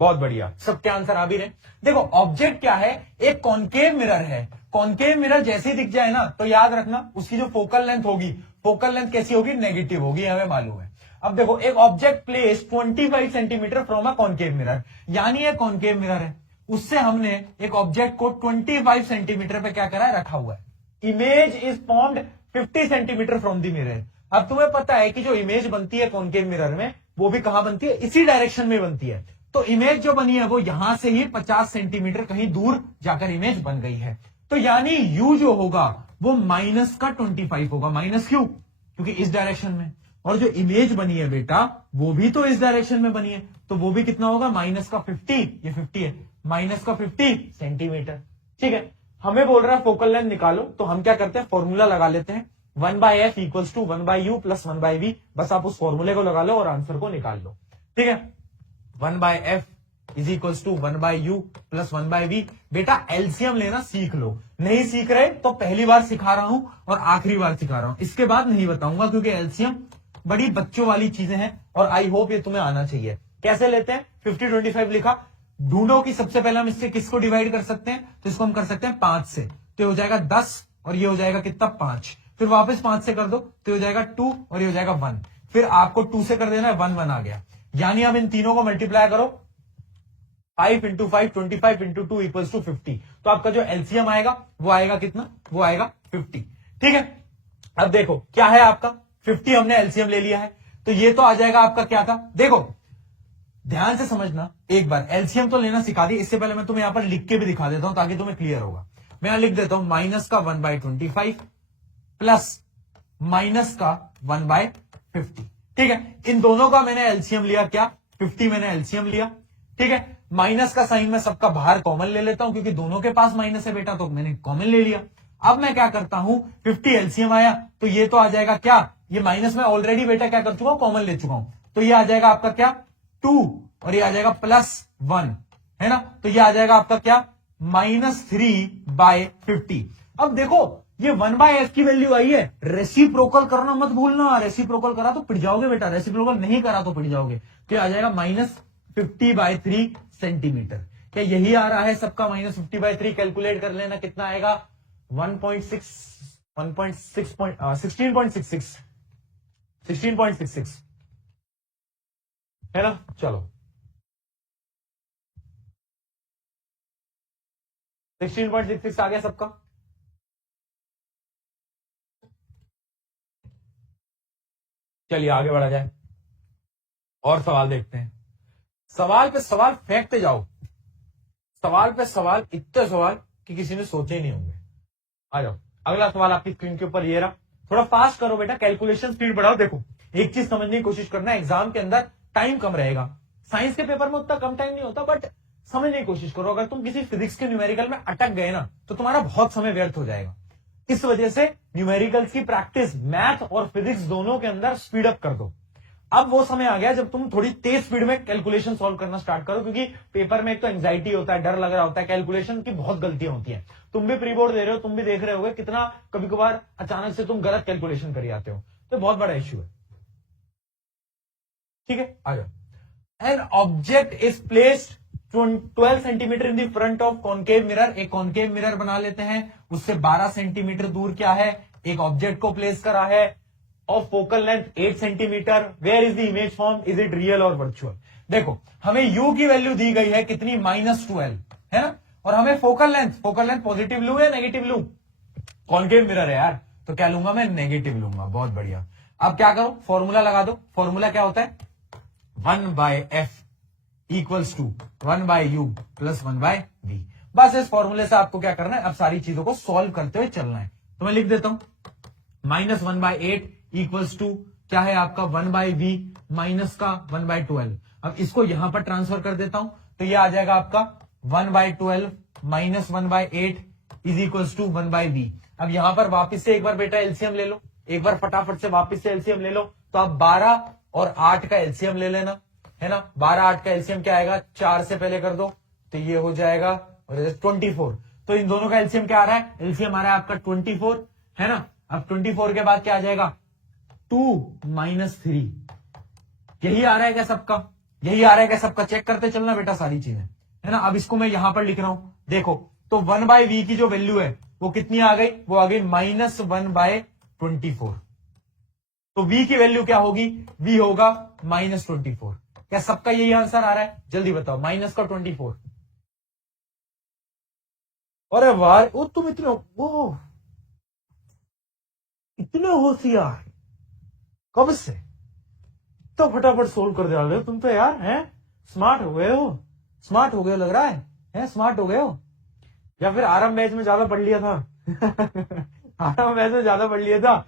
बहुत बढ़िया, सबके आंसर आ भी रहे। देखो ऑब्जेक्ट क्या है, एक कॉनकेव मिरर है। कॉनकेव मिरर जैसे ही दिख जाए ना तो याद रखना उसकी जो फोकल लेंथ होगी, फोकल लेंथ कैसी होगी, नेगेटिव होगी, हमें मालूम है। अब देखो एक object place 25 centimetre from a concave mirror, यानी एक कॉनकेव मिरर है, उससे हमने एक ऑब्जेक्ट को 25 सेंटीमीटर पे क्या करा है, रखा हुआ है। Image is formed 50 centimetre from the mirror. अब तुम्हें पता है कि जो इमेज बनती है कॉनकेव मिरर में, वो भी कहां बनती है, इसी डायरेक्शन में बनती है। तो इमेज जो बनी है वो यहां से ही 50 सेंटीमीटर कहीं दूर जाकर इमेज बन गई है। तो यानी यू जो होगा वो माइनस का 25 होगा। माइनस क्यों, क्योंकि इस डायरेक्शन में, और जो इमेज बनी है बेटा वो भी तो इस डायरेक्शन में बनी है, तो वो भी कितना होगा, माइनस का 50, ये 50 है, माइनस का 50 सेंटीमीटर। ठीक है, हमें बोल रहा है फोकल लेंथ निकालो, तो हम क्या करते हैं, फॉर्मूला लगा लेते हैं, 1/f equals to 1/u plus 1/v। बस आप उस फॉर्मूले को लगा लो और आंसर को निकाल लो। ठीक है, 1/f is equals to 1/u plus 1/v। बेटा एलसीएम लेना सीख लो, नहीं सीख रहे तो पहली बार सिखा रहा हूं और आखिरी बार सिखा रहा हूं, इसके बाद नहीं बताऊंगा, क्योंकि एलसीएम बड़ी बच्चों वाली चीजें हैं और आई होप ये तुम्हें आना चाहिए। कैसे लेते हैं, 50-25 लिखा, ढूंढो कि सबसे पहले हम इससे किसको डिवाइड कर सकते हैं, तो इसको हम कर सकते हैं 5 से, तो हो जाएगा 10 और ये हो जाएगा कितना, 5। फिर वापस 5 से कर दो तो हो जाएगा 2 और ये हो जाएगा 1। फिर आपको 2 से कर देना है, 1 आ गया। यानी अब इन तीनों को मल्टीप्लाई करो, 5 इंटू 5 25 इंटू 2 इक्वल्स टू 50। तो आपका जो एलसीएम आएगा वो आएगा कितना, वो आएगा 50। ठीक है, अब देखो क्या है आपका 50, हमने एलसीएम ले लिया है, तो ये तो आ जाएगा आपका क्या था, देखो ध्यान से समझना एक बार, एलसीएम तो लेना सिखा दी, इससे पहले मैं तुम्हें यहां पर लिख के भी दिखा देता हूं ताकि तुम्हें क्लियर होगा। मैं यहां लिख देता हूं माइनस का 1/25 प्लस माइनस का 1/50। ठीक है, इन दोनों का मैंने एलसीएम लिया, क्या 50 मैंने एलसीएम लिया। ठीक है, माइनस का साइन मैं सबका बाहर कॉमन ले लेता हूं, क्योंकि दोनों के पास माइनस है बेटा, तो मैंने कॉमन ले लिया। अब मैं क्या करता हूं, 50 एलसीएम आया तो ये तो आ जाएगा क्या, ये माइनस में ऑलरेडी बेटा क्या कर चुका हूं, कॉमन ले चुका हूं, तो ये आ जाएगा आपका क्या 2 और ये आ जाएगा +1, है ना, तो ये आ जाएगा आपका क्या -3/50। अब देखो ये 1/f की वैल्यू आई है, रेसिप्रोकल करना मत भूलना, रेसिप्रोकल करा तो पिट जाओगे बेटा, रेसिप्रोकल नहीं करा तो पिट जाओगे। तो ये आ जाएगा -50/3 सेंटीमीटर। क्या यही आ रहा है सबका, -50/3 कैलकुलेट कर लेना, कितना आएगा 16.66 है ना। चलो 16.66 आ गया सबका। चलिए आगे बढ़ा जाए और सवाल देखते हैं। सवाल पे सवाल फेंकते जाओ, सवाल पे सवाल, इतने सवाल कि किसी ने सोचे ही नहीं होंगे। आ जाओ, अगला सवाल आपकी स्क्रीन के ऊपर ये रहा, थोड़ा फास्ट करो बेटा, कैलकुलेशन स्पीड बढ़ाओ। देखो एक चीज समझने की कोशिश करना, एग्जाम के अंदर टाइम कम रहेगा, साइंस के पेपर में उतना कम टाइम नहीं होता, बट समझने की कोशिश करो। अगर तुम किसी फिजिक्स के न्यूमेरिकल में अटक गए ना तो तुम्हारा बहुत समय व्यर्थ हो जाएगा। इस वजह से न्यूमेरिकल्स की प्रैक्टिस मैथ और फिजिक्स दोनों के अंदर स्पीड अप कर दो। अब वो समय आ गया जब तुम थोड़ी तेज स्पीड में कैलकुलेशन सॉल्व करना स्टार्ट करो, क्योंकि पेपर में एक तो एंजाइटी होता है, डर लग रहा होता है, कैलकुलेशन की बहुत गलतियां होती हैं। तुम भी प्री बोर्ड दे रहे हो, तुम भी देख रहे होगे कितना कभी कभार अचानक से तुम गलत कैलकुलेशन कर आते हो, तो बहुत बड़ा इश्यू है। ठीक है, आ जाओ। N object is placed 12 centimetre in the front of concave mirror. एक कॉनकेव मिरर बना लेते हैं, उससे 12 सेंटीमीटर दूर क्या है, एक ऑब्जेक्ट को प्लेस करा है, of focal length 8 centimetre. Where is the image form, is it real और वर्चुअल। देखो हमें u की वैल्यू दी गई है कितनी, -12, है ना, और हमें फोकल लेंथ पॉजिटिव लू या नेगेटिव लू, कॉनकेव मिरर है यार, तो क्या लूंगा मैं, नेगेटिव लूंगा। बहुत बढ़िया। अब क्या करो, फॉर्मूला लगा दो। फॉर्मूला क्या होता है, 1/f equals to 1/u plus 1/v। बस इस फॉर्मूले से आपको क्या करना है, अब सारी चीजों को सॉल्व करते हुए चलना है। तो मैं लिख देता हूं -1/8 इक्वल्स टू क्या है आपका 1/v माइनस का 1/12। अब इसको यहां पर ट्रांसफर कर देता हूं, तो ये आ जाएगा आपका 1/12 minus 1/8 is equals to 1/v। अब यहां पर वापिस से एक बार बेटा एलसीएम ले लो, एक बार फटाफट से वापिस से एलसीएम ले लो, तो आप 12 और 8 का एलसीएम ले लेना, है ना। 12-8 का एलसीएम क्या आएगा, 4 से पहले कर दो तो ये हो जाएगा 24। तो इन दोनों का एलसीएम क्या आ रहा है, एलसीएम आ रहा है आपका 24, है ना। अब 24 के बाद क्या आ जाएगा, 2 - 3, यही आ रहा है क्या सबका। यही आ रहा है क्या सबका? चेक करते चलना बेटा सारी चीजें, है ना। अब इसको मैं यहां पर लिख रहा हूं, देखो तो 1/v की जो वैल्यू है वो कितनी आ गई? वो आ गई -1/24। तो v की वैल्यू क्या होगी? v होगा -24। क्या सबका यही आंसर आ रहा है? जल्दी बताओ, माइनस का 24। अरे वाह, वो तुम इतने होशियार कब से? तो फटाफट सोल्व कर दिया हो तुम तो यार, हैं? स्मार्ट हो गए हो, स्मार्ट हो गए हो लग रहा है स्मार्ट हो गए हो। या फिर आराम बैच में ज्यादा पढ़ लिया था आराम बैच में ज्यादा पढ़ लिया था,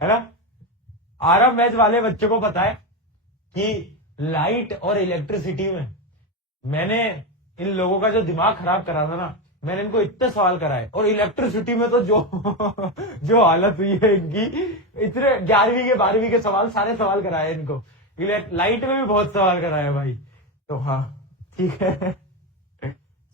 है ना। आराम बैच वाले बच्चों को पता है कि लाइट और इलेक्ट्रिसिटी में मैंने इन लोगों का जो दिमाग खराब करा था ना, मैंने इनको इतने सवाल कराए। और इलेक्ट्रिसिटी में तो जो जो हालत हुई है इनकी, इतने 11वीं के 12वीं के सवाल, सारे सवाल कराए इनको। लाइट में भी बहुत सवाल कराए भाई। तो हाँ ठीक है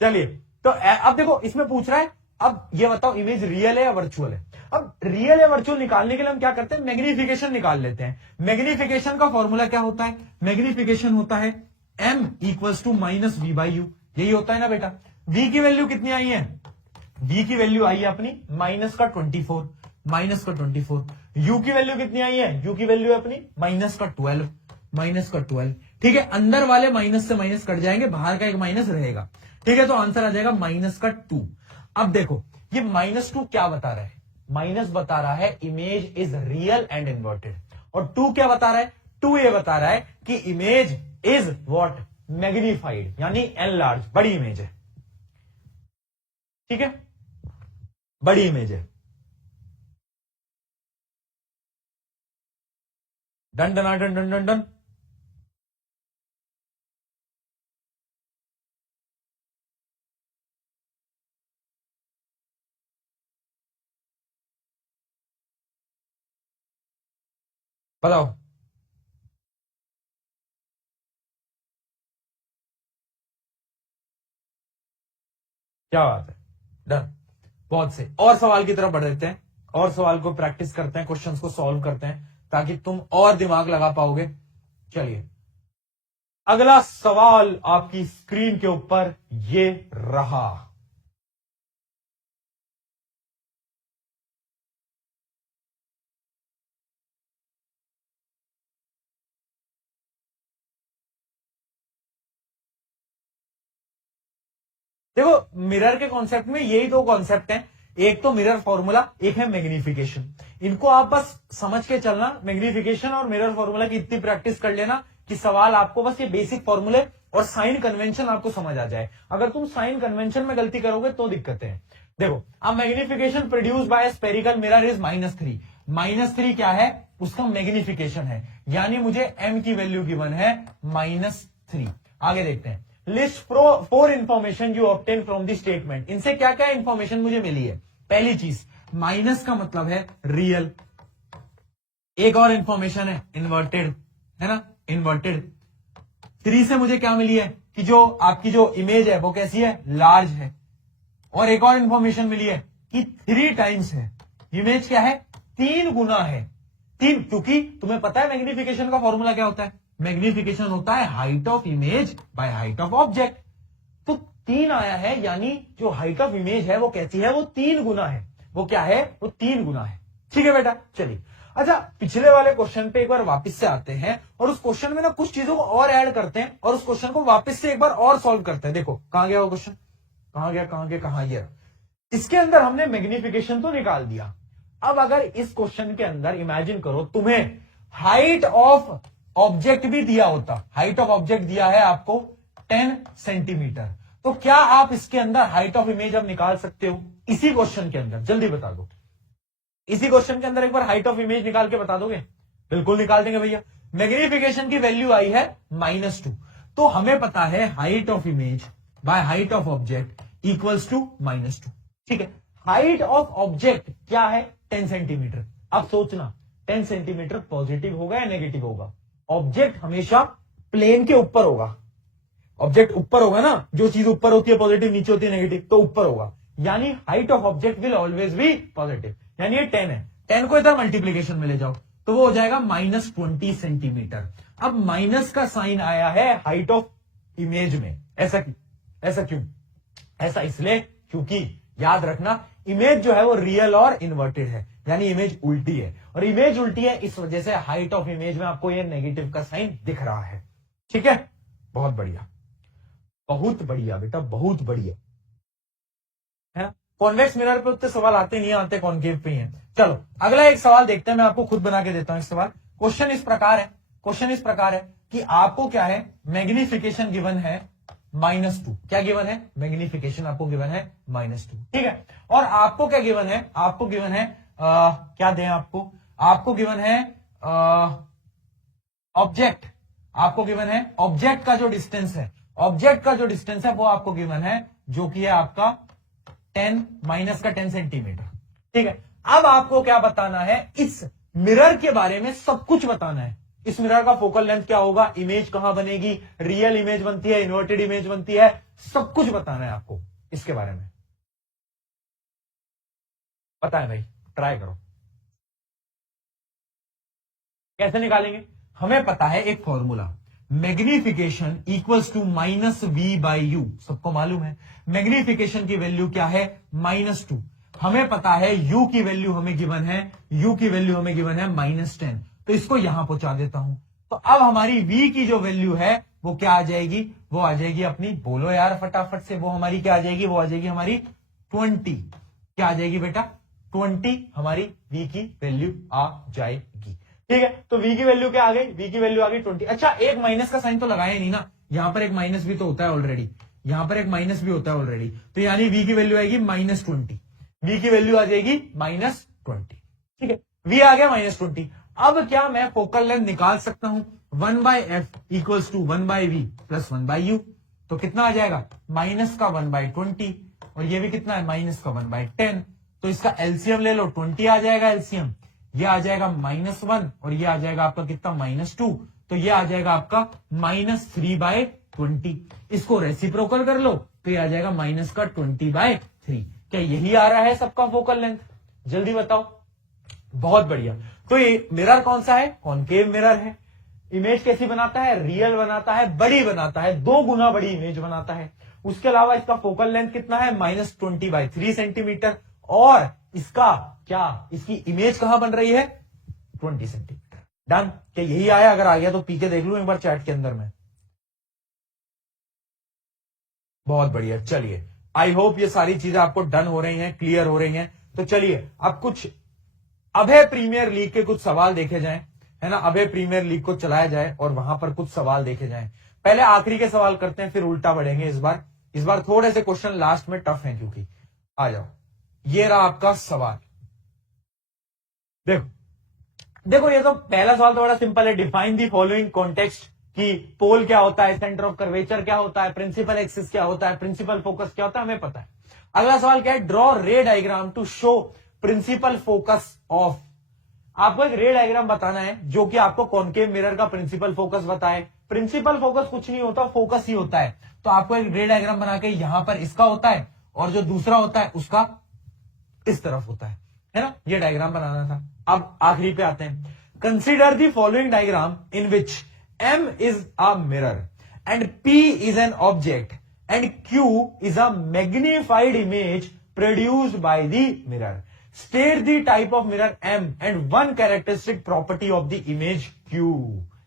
चलिए, तो अब देखो इसमें पूछ रहा है, अब ये बताओ इमेज रियल है या वर्चुअल है। अब रियल या वर्चुअल निकालने के लिए हम क्या करते हैं? मैग्निफिकेशन निकाल लेते हैं। मैग्निफिकेशन का फॉर्मूला क्या होता है? मैग्निफिकेशन होता है m इक्वल्स टू -v/u। यही होता है ना बेटा। v की वैल्यू कितनी आई है? v की वैल्यू आई है अपनी -24, u की वैल्यू कितनी आई है? u की वैल्यू है अपनी -12। ठीक है, अंदर वाले माइनस से माइनस कट जाएंगे, बाहर का एक माइनस रहेगा। ठीक है, तो आंसर आ जाएगा -2। अब देखो ये -2 क्या बता रहा है? माइनस बता रहा है image is real and inverted. और 2 क्या बता रहा है? 2 ये बता रहा है कि इमेज इज व्हाट? मैग्नीफाइड, यानी एनलार्ज, बड़ी इमेज है। ठीक है, बड़ी इमेज है। Done done done done done done. बताओ क्या बात है। डन, बहुत से और सवाल की तरफ बढ़ देते हैं, और सवाल को प्रैक्टिस करते हैं, क्वेश्चंस को सॉल्व करते हैं, ताकि तुम और दिमाग लगा पाओगे। चलिए, अगला सवाल आपकी स्क्रीन के ऊपर ये रहा। देखो मिरर के कॉन्सेप्ट में यही दो कॉन्सेप्ट हैं, एक तो मिरर फॉर्मूला, एक है मैग्निफिकेशन। इनको आप बस समझ के चलना। मैग्निफिकेशन और मिरर फॉर्मूला की इतनी प्रैक्टिस कर लेना कि सवाल आपको बस ये बेसिक फॉर्मूले और साइन कन्वेंशन आपको समझ आ जाए। अगर तुम साइन कन्वेंशन में गलती करोगे तो दिक्कतें हैं। देखो, अब magnification produce by spherical mirror is -3। -3 क्या है? उसका मैग्निफिकेशन है, यानी मुझे m की वैल्यू गिवन है -3। आगे देखते हैं। List 4 information you obtain from the statement. इनसे क्या क्या इंफॉर्मेशन मुझे मिली है? पहली चीज, माइनस का मतलब है रियल। एक और इंफॉर्मेशन है इन्वर्टेड, है ना, इन्वर्टेड। 3 से मुझे क्या मिली है? कि जो आपकी जो इमेज है वो कैसी है? लार्ज है। और एक और इंफॉर्मेशन मिली है कि 3 टाइम्स है। इमेज क्या है? 3 गुना है। 3, क्योंकि तुम्हें पता है मैग्निफिकेशन का फॉर्मूला क्या होता है? मैग्निफिकेशन होता है height of image by height of object. तो 3 आया है, यानी जो हाइट ऑफ इमेज है वो कैसी है? वो 3 गुना है। वो क्या है? वो 3 गुना है। ठीक है बेटा, चलिए। अच्छा, पिछले वाले क्वेश्चन पे एक बार वापस से आते हैं और उस क्वेश्चन में ना कुछ चीजों को और ऐड करते हैं और उस क्वेश्चन को वापस से एक बार और सॉल्व करते हैं। देखो कहां गया वो क्वेश्चन, कहां गया। इसके अंदर हमने मैग्निफिकेशन तो निकाल दिया। अब अगर इस क्वेश्चन के अंदर इमेजिन करो तुम्हें हाइट ऑफ ऑब्जेक्ट भी दिया होता। हाइट ऑफ ऑब्जेक्ट दिया है आपको 10 सेंटीमीटर, तो क्या आप इसके अंदर हाइट ऑफ इमेज अब निकाल सकते हो? इसी क्वेश्चन के अंदर जल्दी बता दो। इसी क्वेश्चन के अंदर एक बार हाइट ऑफ इमेज निकाल के बता दोगे? बिल्कुल निकाल देंगे भैया। मैग्निफिकेशन की वैल्यू आई है -2, तो हमें पता है height of image by height of object equals to -2। ठीक है, हाइट ऑफ ऑब्जेक्ट क्या है? 10 सेंटीमीटर। अब सोचना, 10 सेंटीमीटर पॉजिटिव होगा या नेगेटिव होगा? ऑब्जेक्ट हमेशा प्लेन के ऊपर होगा। ऑब्जेक्ट ऊपर होगा ना, जो चीज ऊपर होती है पॉजिटिव, नीचे होती है नेगेटिव, तो ऊपर होगा, यानी height of object will always be positive, यानी ये 10 है। 10 को इधर मल्टीप्लीकेशन में ले जाओ, तो वो हो जाएगा -20 सेंटीमीटर। अब माइनस का साइन आया है हाइट ऑफ इमेज में, ऐसा क्यों? ऐसा इसलिए क्योंकि याद रखना इमेज जो है वो रियल और इन्वर्टेड है, यानी इमेज उल्टी है, और इमेज उल्टी है इस वजह से हाइट ऑफ इमेज में आपको ये नेगेटिव का साइन दिख रहा है। ठीक है, बहुत बढ़िया, बहुत बढ़िया बेटा, बहुत बढ़िया है ना। कॉन्वेक्स मिरर पे उतने सवाल आते नहीं आते, कॉनकेव पे ही हैं। चलो अगला एक सवाल देखते हैं, मैं आपको खुद बना के देता हूं इस सवाल। क्वेश्चन इस प्रकार है कि आपको क्या है, मैग्निफिकेशन गिवन है -2। क्या गिवन है? मैग्निफिकेशन आपको गिवन है -2। ठीक है, और आपको क्या गिवन है? आपको गिवन है क्या दें आपको गिवन है ऑब्जेक्ट। आपको गिवन है ऑब्जेक्ट का जो डिस्टेंस है वो आपको गिवन है, जो कि है आपका 10 सेंटीमीटर। ठीक है, अब आपको क्या बताना है? इस मिरर के बारे में सब कुछ बताना है। इस मिरर का फोकल लेंथ क्या होगा, इमेज कहां बनेगी, रियल इमेज बनती है, इन्वर्टेड इमेज बनती है, सब कुछ बताना है आपको इसके बारे में। पता है भाई, ट्राई करो। कैसे निकालेंगे? हमें पता है एक formula, magnification equals to -v/u। सबको मालूम है मैग्निफिकेशन की वैल्यू क्या है, -2। हमें पता है u की वैल्यू हमें गिवन है -10। तो इसको यहां पहुंचा देता हूं। तो अब हमारी v की जो वैल्यू है वो क्या आ जाएगी? वो आ जाएगी अपनी, बोलो यार फटाफट से, वो हमारी क्या आ जाएगी? वो आ जाएगी हमारी 20। क्या आ जाएगी बेटा? 20 हमारी v की वैल्यू आ जाएगी। ठीक है, तो v की वैल्यू क्या आ गई? v की वैल्यू आ गई 20। अच्छा, एक माइनस का साइन तो लगाया नहीं ना, यहां पर एक माइनस भी तो होता है ऑलरेडी, तो यानी v की वैल्यू आएगी -20। v की वैल्यू आ जाएगी -20। ठीक है, v आ गया -20। अब क्या मैं फोकल लेंथ निकाल सकता हूं? 1/f equals to 1/v plus 1/u। तो कितना आ जाएगा? माइनस का 1/20, और ये भी कितना है? माइनस का 1/10। तो इसका एलसीएम ले लो, 20 आ जाएगा एलसीएम, ये आ जाएगा -1, और ये आ जाएगा आपका कितना? -2। तो ये आ जाएगा आपका -3/20। इसको रेसिप्रोकल कर लो तो ये आ जाएगा -20/3। क्या यही आ रहा है सबका फोकल लेंथ? जल्दी बताओ। बहुत बढ़िया। तो ये मिरर कौन सा है? कॉनकेव मिरर है। इमेज कैसी बनाता है? रियल बनाता है, बड़ी बनाता है, 2 गुना बड़ी इमेज बनाता है। उसके अलावा इसका फोकल लेंथ कितना है? -20/3 सेंटीमीटर। और इसका क्या, इसकी इमेज कहां बन रही है? 20 सेंटीमीटर। डन। क्या यही आया? अगर आ गया तो पी के देख लूं एक बार चैट के अंदर में। बहुत बढ़िया। चलिए, आई होप ये सारी चीजें आपको डन हो रही हैं, क्लियर हो रही हैं। तो चलिए अब कुछ अभय प्रीमियर लीग के कुछ सवाल देखे जाएं, है ना। अभय प्रीमियर लीग को चलाया जाए और वहां पर कुछ सवाल देखे जाएं। पहले आखिरी के सवाल करते हैं, फिर उल्टा बढ़ेंगे इस बार थोड़े से क्वेश्चन लास्ट में टफ हैं, क्योंकि आ जाओ। ये रहा आपका सवाल। देखो ये तो पहला सवाल तो बड़ा सिंपल है। डिफाइन दी फॉलोइंग कॉन्टेक्स्ट, कि पोल क्या होता है, सेंटर ऑफ कर्वेचर क्या होता है, प्रिंसिपल एक्सिस क्या होता है, प्रिंसिपल फोकस क्या होता है, हमें पता है। अगला सवाल क्या है? Draw ray diagram to show principal focus of. आपको एक रे डायग्राम बताना है जो कि आपको कॉनकेव मिरर का प्रिंसिपल फोकस बताए। प्रिंसिपल फोकस कुछ नहीं होता, फोकस ही होता है। तो आपको एक रे डायग्राम बना के यहां पर इसका होता है, और जो दूसरा होता है उसका इस तरफ होता है ना। ये डायग्राम बनाना था। अब आखिरी पे आते हैं। Consider the following diagram in which M is a mirror and P is an object and Q is a magnified image produced by the mirror. State the type of mirror M and one characteristic property of the image Q.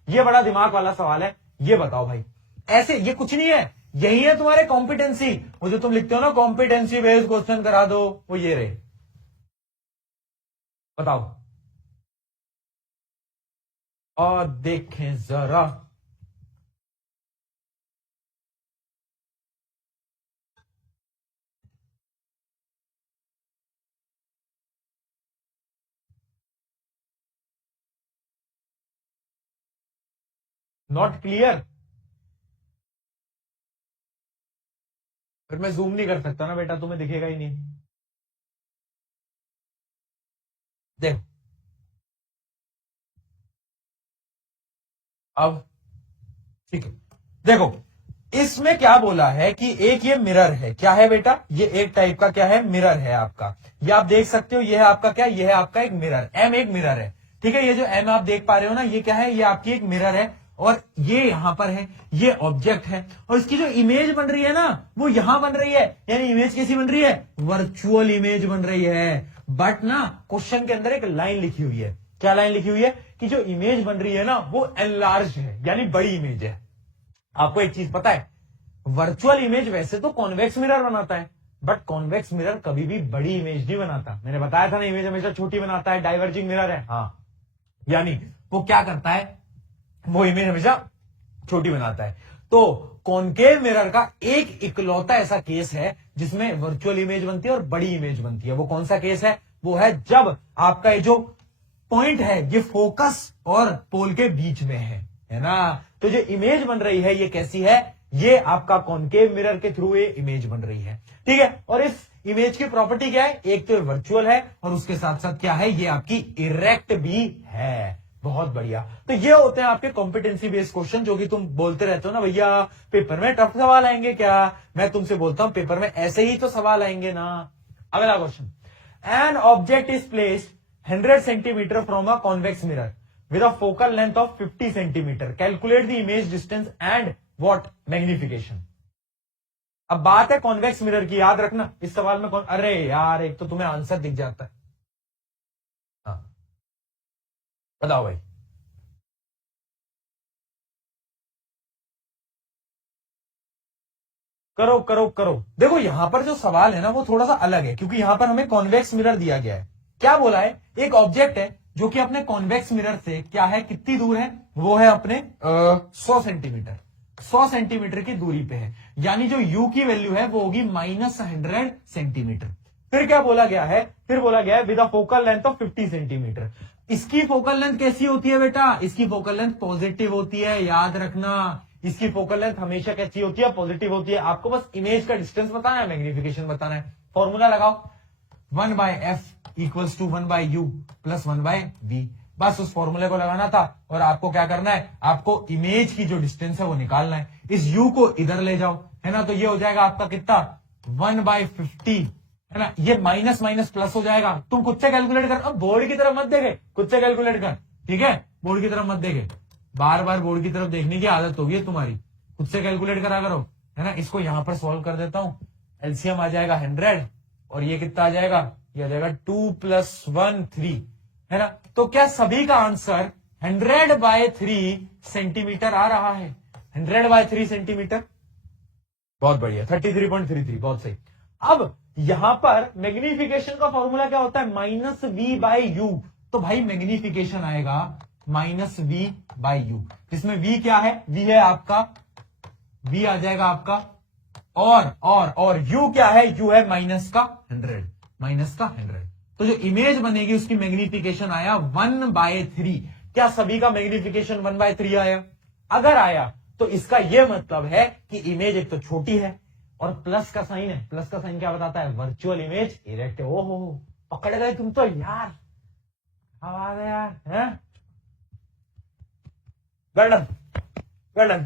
ये बड़ा दिमाग वाला सवाल है। ये बताओ भाई, ऐसे ये कुछ नहीं है, यही है तुम्हारे कॉम्पिटेंसी। वो जो तुम लिखते हो ना, कॉम्पिटेंसी बेस्ड क्वेश्चन करा दो, वो ये रहे। बताओ और देखें जरा। Not clear? फिर मैं जूम नहीं कर सकता ना बेटा, तुम्हें दिखेगा ही नहीं। देखो अब ठीक है, देखो इसमें क्या बोला है कि एक ये मिरर है। क्या है बेटा? ये एक टाइप का क्या है? मिरर है आपका। ये आप देख सकते हो, ये है आपका क्या? ये है आपका एक मिरर। एम एक मिरर है, ठीक है, ये जो एम आप देख पा रहे हो ना, ये क्या है, ये आपकी एक मिरर है और ये यहां पर है, ये ऑब्जेक्ट है और इसकी जो इमेज बन रही है ना वो यहां बन रही है। यानी इमेज कैसी बन रही है, वर्चुअल इमेज बन रही है। बट ना क्वेश्चन के अंदर एक लाइन लिखी हुई है, क्या लाइन लिखी हुई है कि जो इमेज बन रही है ना वो एनलार्ज है, यानी बड़ी इमेज है। आपको एक चीज पता है, वर्चुअल इमेज वैसे तो कॉन्वेक्स मिरर बनाता है, बट कॉन्वेक्स मिरर कभी भी बड़ी इमेज नहीं बनाता। मैंने बताया था ना, इमेज हमेशा छोटी बनाता है, डाइवर्जिंग मिरर है। हाँ, यानी वो क्या करता है, वो इमेज हमेशा छोटी बनाता है। तो कॉनकेव मिरर का एक इकलौता ऐसा केस है जिसमें वर्चुअल इमेज बनती है और बड़ी इमेज बनती है। वो कौन सा केस है, वो है जब आपका ये जो पॉइंट है ये फोकस और पोल के बीच में है ना। तो जो इमेज बन रही है ये कैसी है, ये आपका कॉनकेव मिरर के थ्रू ये इमेज बन रही है। ठीक है, और इस इमेज की प्रॉपर्टी क्या है, एक तो वर्चुअल है और उसके साथ साथ क्या है, ये आपकी इरेक्ट भी है। बहुत बढ़िया। तो ये होते हैं आपके कॉम्पिटेंसी बेस्ड क्वेश्चन, जो कि तुम बोलते रहते हो ना भैया पेपर में टफ सवाल आएंगे क्या। मैं तुमसे बोलता हूं पेपर में ऐसे ही तो सवाल आएंगे ना। अगला question, N object is placed 100 centimetre from a convex mirror with a focal length of 50 centimetre, calculate the image distance and what magnification. अब बात है कॉन्वेक्स मिरर की, याद रखना इस सवाल में कौन, अरे यार एक तो तुम्हें आंसर दिख जाता है। हाँ बताओ भाई। करो करो करो। देखो यहां पर जो सवाल है ना वो थोड़ा सा अलग है, क्योंकि यहां पर हमें कॉन्वेक्स मिरर दिया गया है। क्या बोला है, एक ऑब्जेक्ट है जो कि अपने कॉन्वेक्स मिरर से क्या है, कितनी दूर है, वो है अपने 100 सेंटीमीटर, 100 सेंटीमीटर की दूरी पे है। यानी जो u की वैल्यू है वो होगी -100 सेंटीमीटर। फिर क्या बोला गया है, फिर बोला गया है with a focal length of 50 centimetre. इसकी फोकल लेंथ कैसी होती है बेटा, इसकी फोकल लेंथ पॉजिटिव होती है, याद रखना। इसकी फोकल लेंथ हमेशा कैसी होती है, पॉजिटिव होती है। आपको बस इमेज का डिस्टेंस बताना है, मैग्निफिकेशन बताना है। फॉर्मूला लगाओ, 1/f equals to 1/u plus 1/v। बस उस फॉर्मूले को लगाना था और आपको क्या करना है, आपको इमेज की जो डिस्टेंस है वो निकालना है। इस u को इधर ले जाओ, है ना, तो ये हो जाएगा आपका कितना, 1/50, है ना। ये माइनस माइनस प्लस हो जाएगा। तुम खुद से कैलकुलेट कर, अब बोर्ड की तरफ मत देखे, खुद से कैलकुलेट कर, ठीक है, बोर्ड की तरफ मत देखे। बार बार बोर्ड की तरफ देखने की आदत होगी है तुम्हारी, खुद से कैलकुलेट करा करो, है ना। इसको यहां पर सॉल्व कर देता हूं, एलसीएम आ जाएगा 100 और ये कितना आ जाएगा, ये आ जाएगा 2 + 1 3, है ना। तो क्या सभी का आंसर 100/3 सेंटीमीटर आ रहा है, 100/3 सेंटीमीटर। बहुत बढ़िया, 33.33, बहुत सही। अब यहां पर मैग्निफिकेशन का फॉर्मूला क्या होता है, -v/u। तो भाई मैग्निफिकेशन आएगा -v/u, जिसमें v क्या है, v है आपका, v आ जाएगा आपका, और u क्या है, u है -100, -100। तो जो इमेज बनेगी उसकी मैग्निफिकेशन आया 1/3। क्या सभी का मैग्निफिकेशन 1/3 आया, अगर आया तो इसका यह मतलब है कि इमेज एक तो छोटी है और प्लस का साइन है। प्लस का साइन क्या बताता है, वर्चुअल इमेज इरेक्ट है। ओहो पकड़ गए तुम तो यार, आवाज है यार, है वेल डन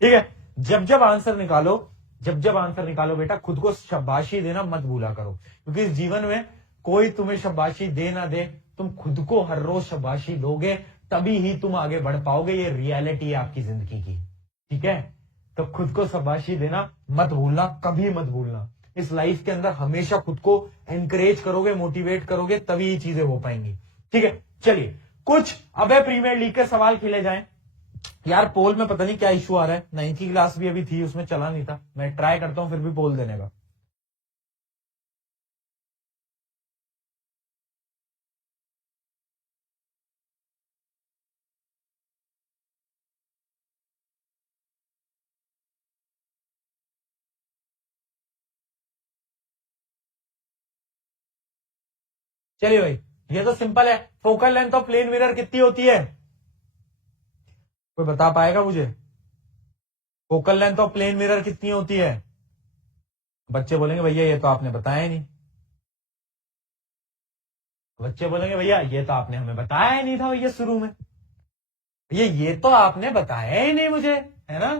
ठीक है। जब जब आंसर निकालो, जब जब आंसर निकालो बेटा खुद को शाबाशी देना मत भूला करो, क्योंकि इस जीवन में कोई तुम्हें शाबाशी दे ना दे, तुम खुद को हर रोज शाबाशी दोगे तभी ही तुम आगे बढ़ पाओगे। ये रियलिटी है आपकी जिंदगी की, ठीक है। तो खुद को शाबाशी देना मत भूलना, कभी मत भूलना। इस लाइफ के अंदर हमेशा खुद को एनकरेज करोगे, मोटिवेट करोगे, तभी ये चीजें हो पाएंगी, ठीक है। चलिए कुछ अबे प्रीमियर लीग के सवाल खेले जाएं। यार पोल में पता नहीं क्या इशू आ रहा है, 9th की क्लास भी अभी थी, उसमें चला नहीं था। मैं ट्राई करता हूं फिर भी पोल देने का। चलिए भाई, ये तो सिंपल है। Focal length of plane mirror कितनी होती है, कोई बता पाएगा मुझे, focal length of plane mirror कितनी होती है। बच्चे बोलेंगे भैया ये तो आपने बताया ही नहीं, बच्चे बोलेंगे भैया ये तो आपने हमें बताया ही नहीं था भैया शुरू में, ये तो आपने बताया ही नहीं मुझे, है ना।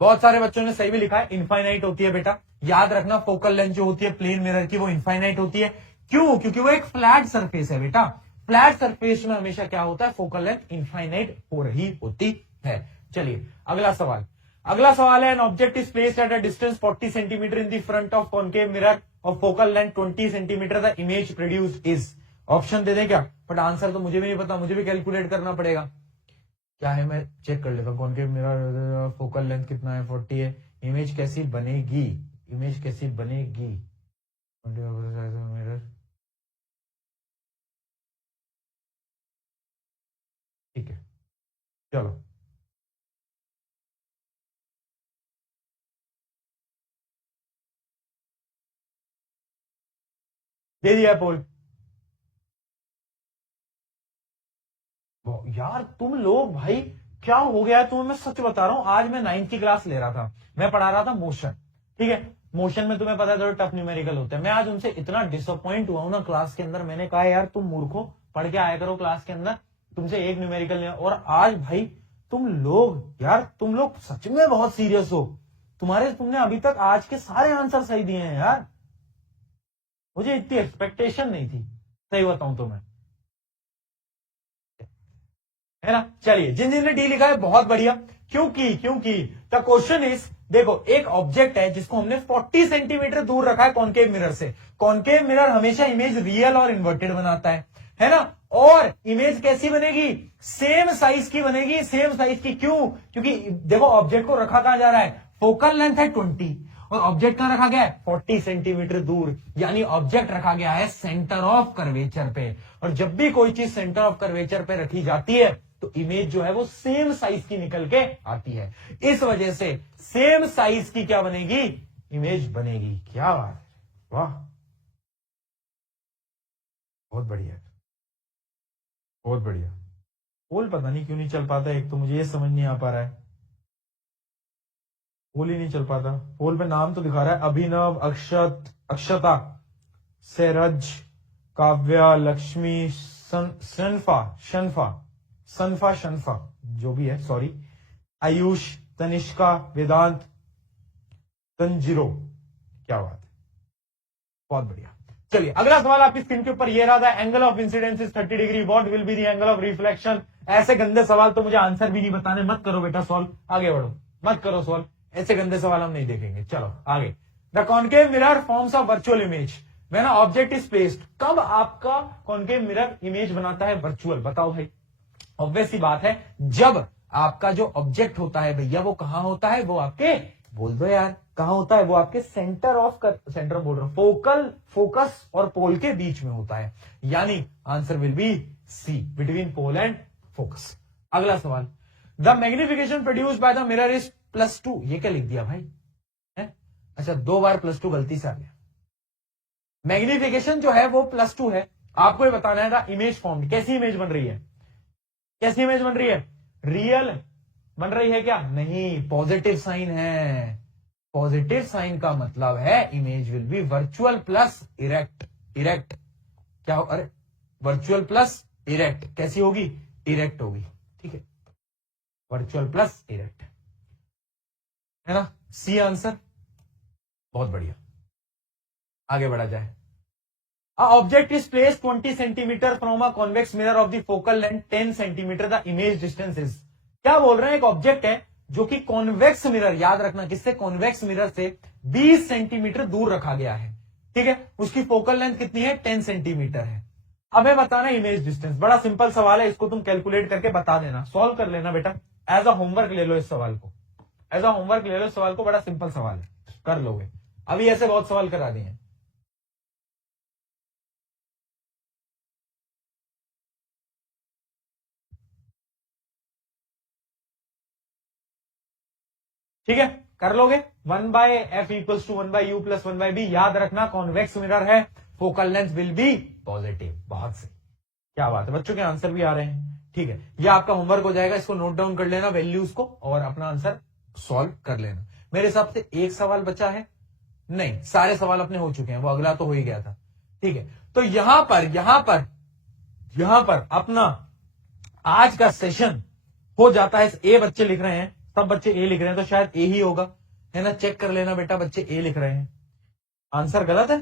बहुत सारे बच्चों ने सही भी लिखा है, इनफाइनाइट होती है बेटा। याद रखना फोकल लेंथ जो होती है प्लेन मिरर की वो इनफाइनाइट होती है। क्यों? क्योंकि वो एक फ्लैट सरफेस है बेटा। फ्लैट सरफेस में हमेशा क्या होता है, फोकल लेंथ इनफाइनाइट हो रही होती है। चलिए अगला सवाल। अगला सवाल है, an object is placed at a distance 40 centimetre in the front of concave mirror और focal length 20 centimetre, the image produced is. Option दे दें क्या? बट आंसर तो मुझे भी नहीं पता, मुझे भी कैलकुलेट करना पड़ेगा। क्या है, मैं चेक कर लेता हूँ। कॉनकेव मिरर फोकल लेंथ कितना है, 40 है। इमेज कैसी बनेगी, इमेज कैसी बनेगी मिरर? ठीक है चलो, दे दिया पोल। यार तुम लोग भाई क्या हो गया है तुम्हें, मैं सच बता रहा हूं। आज मैं 9th की क्लास ले रहा था, मैं पढ़ा रहा था मोशन, ठीक है। मोशन में तुम्हें पता है थोड़े टफ न्यूमेरिकल होते हैं। मैं आज उनसे इतना डिसअपॉइंट हुआ हूं ना क्लास के अंदर। मैंने कहा यार तुम मूर्खो, पढ़ के आया करो क्लास के अंदर, तुमसे एक न्यूमेरिकल नहीं। और आज भाई तुम लोग, यार तुम लोग सच में बहुत सीरियस हो। तुमने अभी तक आज के सारे आंसर सही दिए हैं यार। मुझे इतनी एक्सपेक्टेशन नहीं थी, सही बताऊं तो मैं, है ना। चलिए, जिन जिन ने डी लिखा है बहुत बढ़िया। क्योंकि द क्वेश्चन इज, देखो एक ऑब्जेक्ट है जिसको हमने 40 सेंटीमीटर दूर रखा है कॉनकेव मिरर से। कॉनकेव मिरर हमेशा इमेज रियल और इन्वर्टेड बनाता है ना। और इमेज कैसी बनेगी, सेम साइज की बनेगी, सेम साइज की। क्यों? क्योंकि देखो ऑब्जेक्ट को रखा कहां जा रहा है, फोकल लेंथ है 20 और ऑब्जेक्ट कहां रखा गया है 40 सेंटीमीटर दूर, यानी ऑब्जेक्ट रखा गया है सेंटर ऑफ कर्वेचर पे। और जब भी कोई चीज सेंटर ऑफ कर्वेचर पे रखी जाती है तो इमेज जो है वो सेम साइज की निकल के आती है। इस वजह से सेम साइज की क्या बनेगी, इमेज बनेगी। क्या बात है, वाह बहुत बढ़िया, बहुत बढ़िया। पोल पता नहीं क्यों नहीं चल पाता, एक तो मुझे ये समझ नहीं आ पा रहा है, पोल ही नहीं चल पाता। पोल पे नाम तो दिखा रहा है, अभिनव, अक्षता, सेरज, काव्या, लक्ष्मी, शनफा जो भी है, सॉरी, आयुष, तनिष्का, वेदांत, तंजिरो। क्या बात है, बहुत बढ़िया। चलिए अगला सवाल आपकी स्क्रीन के ऊपर ये रहा था, angle of incidence is 30 degree, what will be the angle of reflection. ऐसे गंदे सवाल तो मुझे आंसर भी नहीं बताने, मत करो बेटा सॉल्व, आगे बढ़ो, मत करो सॉल्व, ऐसे गंदे सवाल हम नहीं देखेंगे। चलो आगे। The concave mirror forms a virtual image when object is placed. कब आपका कॉनकेव मिरर इमेज बनाता है वर्चुअल, बताओ भाई। ऑब्वियस सी बात है, जब आपका जो ऑब्जेक्ट होता है भैया वो कहां होता है, वो आपके, बोल दो यार, कहां होता है, वो आपके सेंटर बोल रहा हूं, फोकस और पोल के बीच में होता है। यानी answer will be C, between pole and focus. अगला सवाल, the magnification produced by the mirror is +2। ये क्या लिख दिया भाई, है? अच्छा 2 बार +2 गलती से आ गया। मैग्निफिकेशन जो है वो +2 है, आपको ये बताना है द इमेज फॉर्म, कैसी इमेज बन रही है, कैसी इमेज बन रही है, रियल बन रही है क्या, नहीं, पॉजिटिव साइन है। पॉजिटिव साइन का मतलब है image will be virtual plus erect. Erect क्या हो, अरे वर्चुअल प्लस इरेक्ट, कैसी होगी, इरेक्ट होगी, ठीक है, वर्चुअल प्लस इरेक्ट, है ना। सी आंसर, बहुत बढ़िया। आगे बढ़ा जाए। A object is placed 20 centimetre from a convex mirror of the focal length 10 centimetre, the image distance is. क्या बोल रहे हैं, एक ऑब्जेक्ट है जो कि कॉन्वेक्स मिरर, याद रखना किससे, कॉन्वेक्स मिरर से 20 सेंटीमीटर दूर रखा गया है, ठीक है। उसकी फोकल लेंथ कितनी है, 10 सेंटीमीटर है। अब है बताना इमेज डिस्टेंस। बड़ा सिंपल सवाल है, इसको तुम कैलकुलेट करके बता देना, सॉल्व कर लेना बेटा। एज अ होमवर्क ले लो इस सवाल को, एज अ होमवर्क ले लो इस सवाल को, बड़ा सिंपल सवाल है, कर लोगे। अभी ऐसे बहुत सवाल करा दिए हैं। ठीक है, कर लोगे। 1/f equals to 1/u plus 1/b। याद रखना कॉन्वेक्स मिरर है, focal length will be positive. बहुत सही, क्या बात है, बच्चों के आंसर भी आ रहे हैं, ठीक है। ये आपका होमवर्क हो जाएगा, इसको नोट डाउन कर लेना वैल्यूज को और अपना आंसर सॉल्व कर लेना। मेरे हिसाब से एक सवाल बचा है, नहीं सारे सवाल अपने हो चुके हैं, वो अगला तो हो ही गया था, ठीक है। तो यहां पर अपना आज का सेशन हो जाता है। ए बच्चे लिख रहे हैं सब बच्चे ए लिख रहे हैं, तो शायद ए ही होगा, है ना। चेक कर लेना बेटा, बच्चे ए लिख रहे हैं, आंसर गलत है।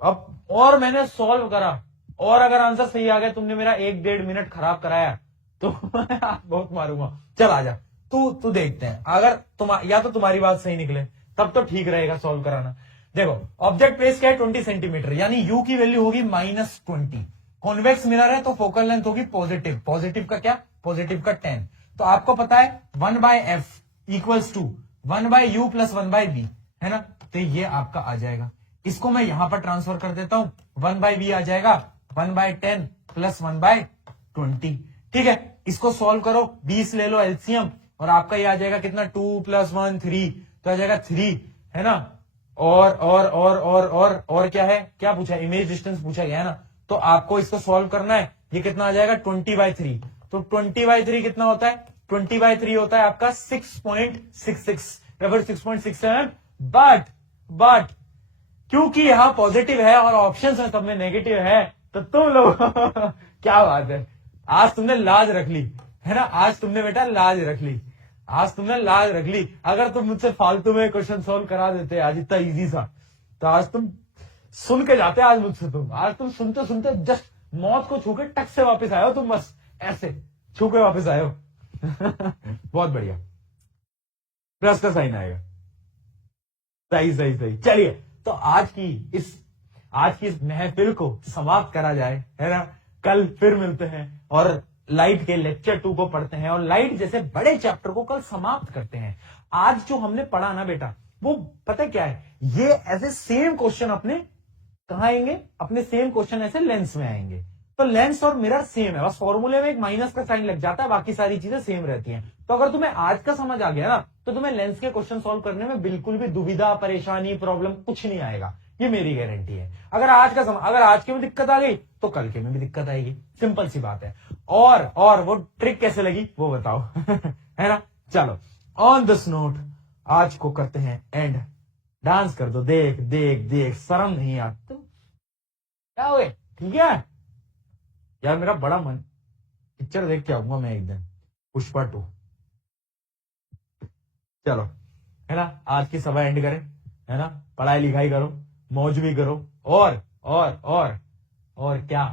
अब और मैंने सॉल्व करा, और अगर आंसर सही आ गया, तुमने मेरा 1-1.5 मिनट खराब कराया तो मैं बहुत मारूंगा। चल आजा, तू देखते हैं, अगर या तो तुम्हारी बात सही निकले तब तो ठीक रहेगा सॉल्व कराना। देखो ऑब्जेक्ट प्लेस क्या है 20 सेंटीमीटर, यानी यू की वैल्यू होगी -20। कॉन्वेक्स मिरर है तो फोकल लेंथ होगी पॉजिटिव, पॉजिटिव का क्या, पॉजिटिव का 10। तो आपको पता है 1/f equals to 1/u + 1/v, है ना। तो ये आपका आ जाएगा, इसको मैं यहां पर ट्रांसफर कर देता हूं, 1/v आ जाएगा 1/10 + 1/20। ठीक है, इसको सॉल्व करो, 20 ले लो एलसीएम, और आपका ये आ जाएगा कितना, 2 + 1 3, तो आ जाएगा 3, है ना। और क्या है, क्या पूछा, इमेज डिस्टेंस पूछा गया है ना। तो आपको इसको सॉल्व करना है, ये कितना आ जाएगा 20/3। तो 20/3 कितना होता है, 20/3 होता है आपका 6.66, बराबर 6.67। बट क्योंकि यहां पॉजिटिव है और ऑप्शन है सब में नेगेटिव है, तो तुम लोग क्या बात है, आज तुमने लाज रख ली, है ना। आज तुमने बेटा लाज रख ली, आज तुमने लाज रख ली। अगर तुम मुझसे फालतू में क्वेश्चन सॉल्व करा देते आज इतना इजी सा, तो आज तुम सुन के जाते, आज मुझसे आज तुम सुनते सुनते जस्ट मौत को छू के टक से वापस आए हो तुम, बस ऐसे छू के वापस आए हो। बहुत बढ़िया, प्लस का साइन आएगा, सही सही सही। चलिए, तो आज की इस महफिल को समाप्त करा जाए, है ना। कल फिर मिलते हैं और लाइट के लेक्चर 2 को पढ़ते हैं, और लाइट जैसे बड़े चैप्टर को कल समाप्त करते हैं। आज जो हमने पढ़ा ना बेटा, वो पता क्या है, ये ऐसे सेम क्वेश्चन अपने कहां आएंगे, अपने सेम क्वेश्चन ऐसे लेंस में आएंगे। तो लेंस और मिरर सेम है, बस फॉर्मूले में एक माइनस का साइन लग जाता है, बाकी सारी चीजें सेम रहती हैं। तो अगर तुम्हें आज का समझ आ गया ना, तो तुम्हें लेंस के क्वेश्चन सॉल्व करने में बिल्कुल भी दुविधा, परेशानी, प्रॉब्लम कुछ नहीं आएगा, ये मेरी गारंटी है। अगर आज के में दिक्कत आ गई तो कल के में भी दिक्कत आएगी, सिंपल सी बात है। और वो ट्रिक कैसे लगी वो बताओ। है ना। चलो, ऑन दिस नोट आज को करते हैं एंड। डांस कर दो, देख देख देख, शर्म नहीं आती क्या हुए, ठीक है यार। मेरा बड़ा मन, पिक्चर देख के आऊंगा मैं एक दिन, पुष्पा 2। चलो, है ना, आज की सभा एंड करें, है ना। पढ़ाई लिखाई करो, मौज भी करो, और क्या,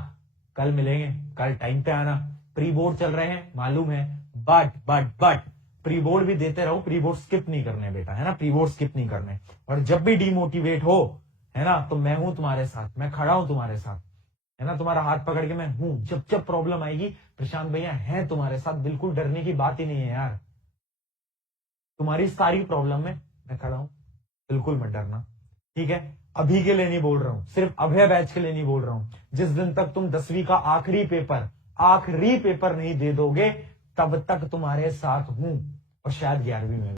कल मिलेंगे, कल टाइम पे आना। प्री बोर्ड चल रहे हैं मालूम है, बट प्री बोर्ड भी देते रहो, प्री बोर्ड स्किप नहीं करने बेटा, है ना। प्री बोर्ड स्किप नहीं करने, और जब भी डिमोटिवेट हो, है ना, तो मैं हूं तुम्हारे साथ, मैं खड़ा हूं तुम्हारे साथ, है ना। तुम्हारा हाथ पकड़ के मैं हूं, जब प्रॉब्लम आएगी प्रशांत भैया हैं तुम्हारे साथ, बिल्कुल डरने की बात ही नहीं है यार। तुम्हारी सारी प्रॉब्लम में मैं खड़ा हूं, बिल्कुल मत डरना, ठीक है। अभी के लिए नहीं बोल रहा हूं, सिर्फ अभय बैच के लिए नहीं बोल रहा हूं। जिस दिन तक तुम 10वीं का आखिरी पेपर नहीं दे दोगे, तब तक तुम्हारे साथ हूं, और शायद 11वीं में।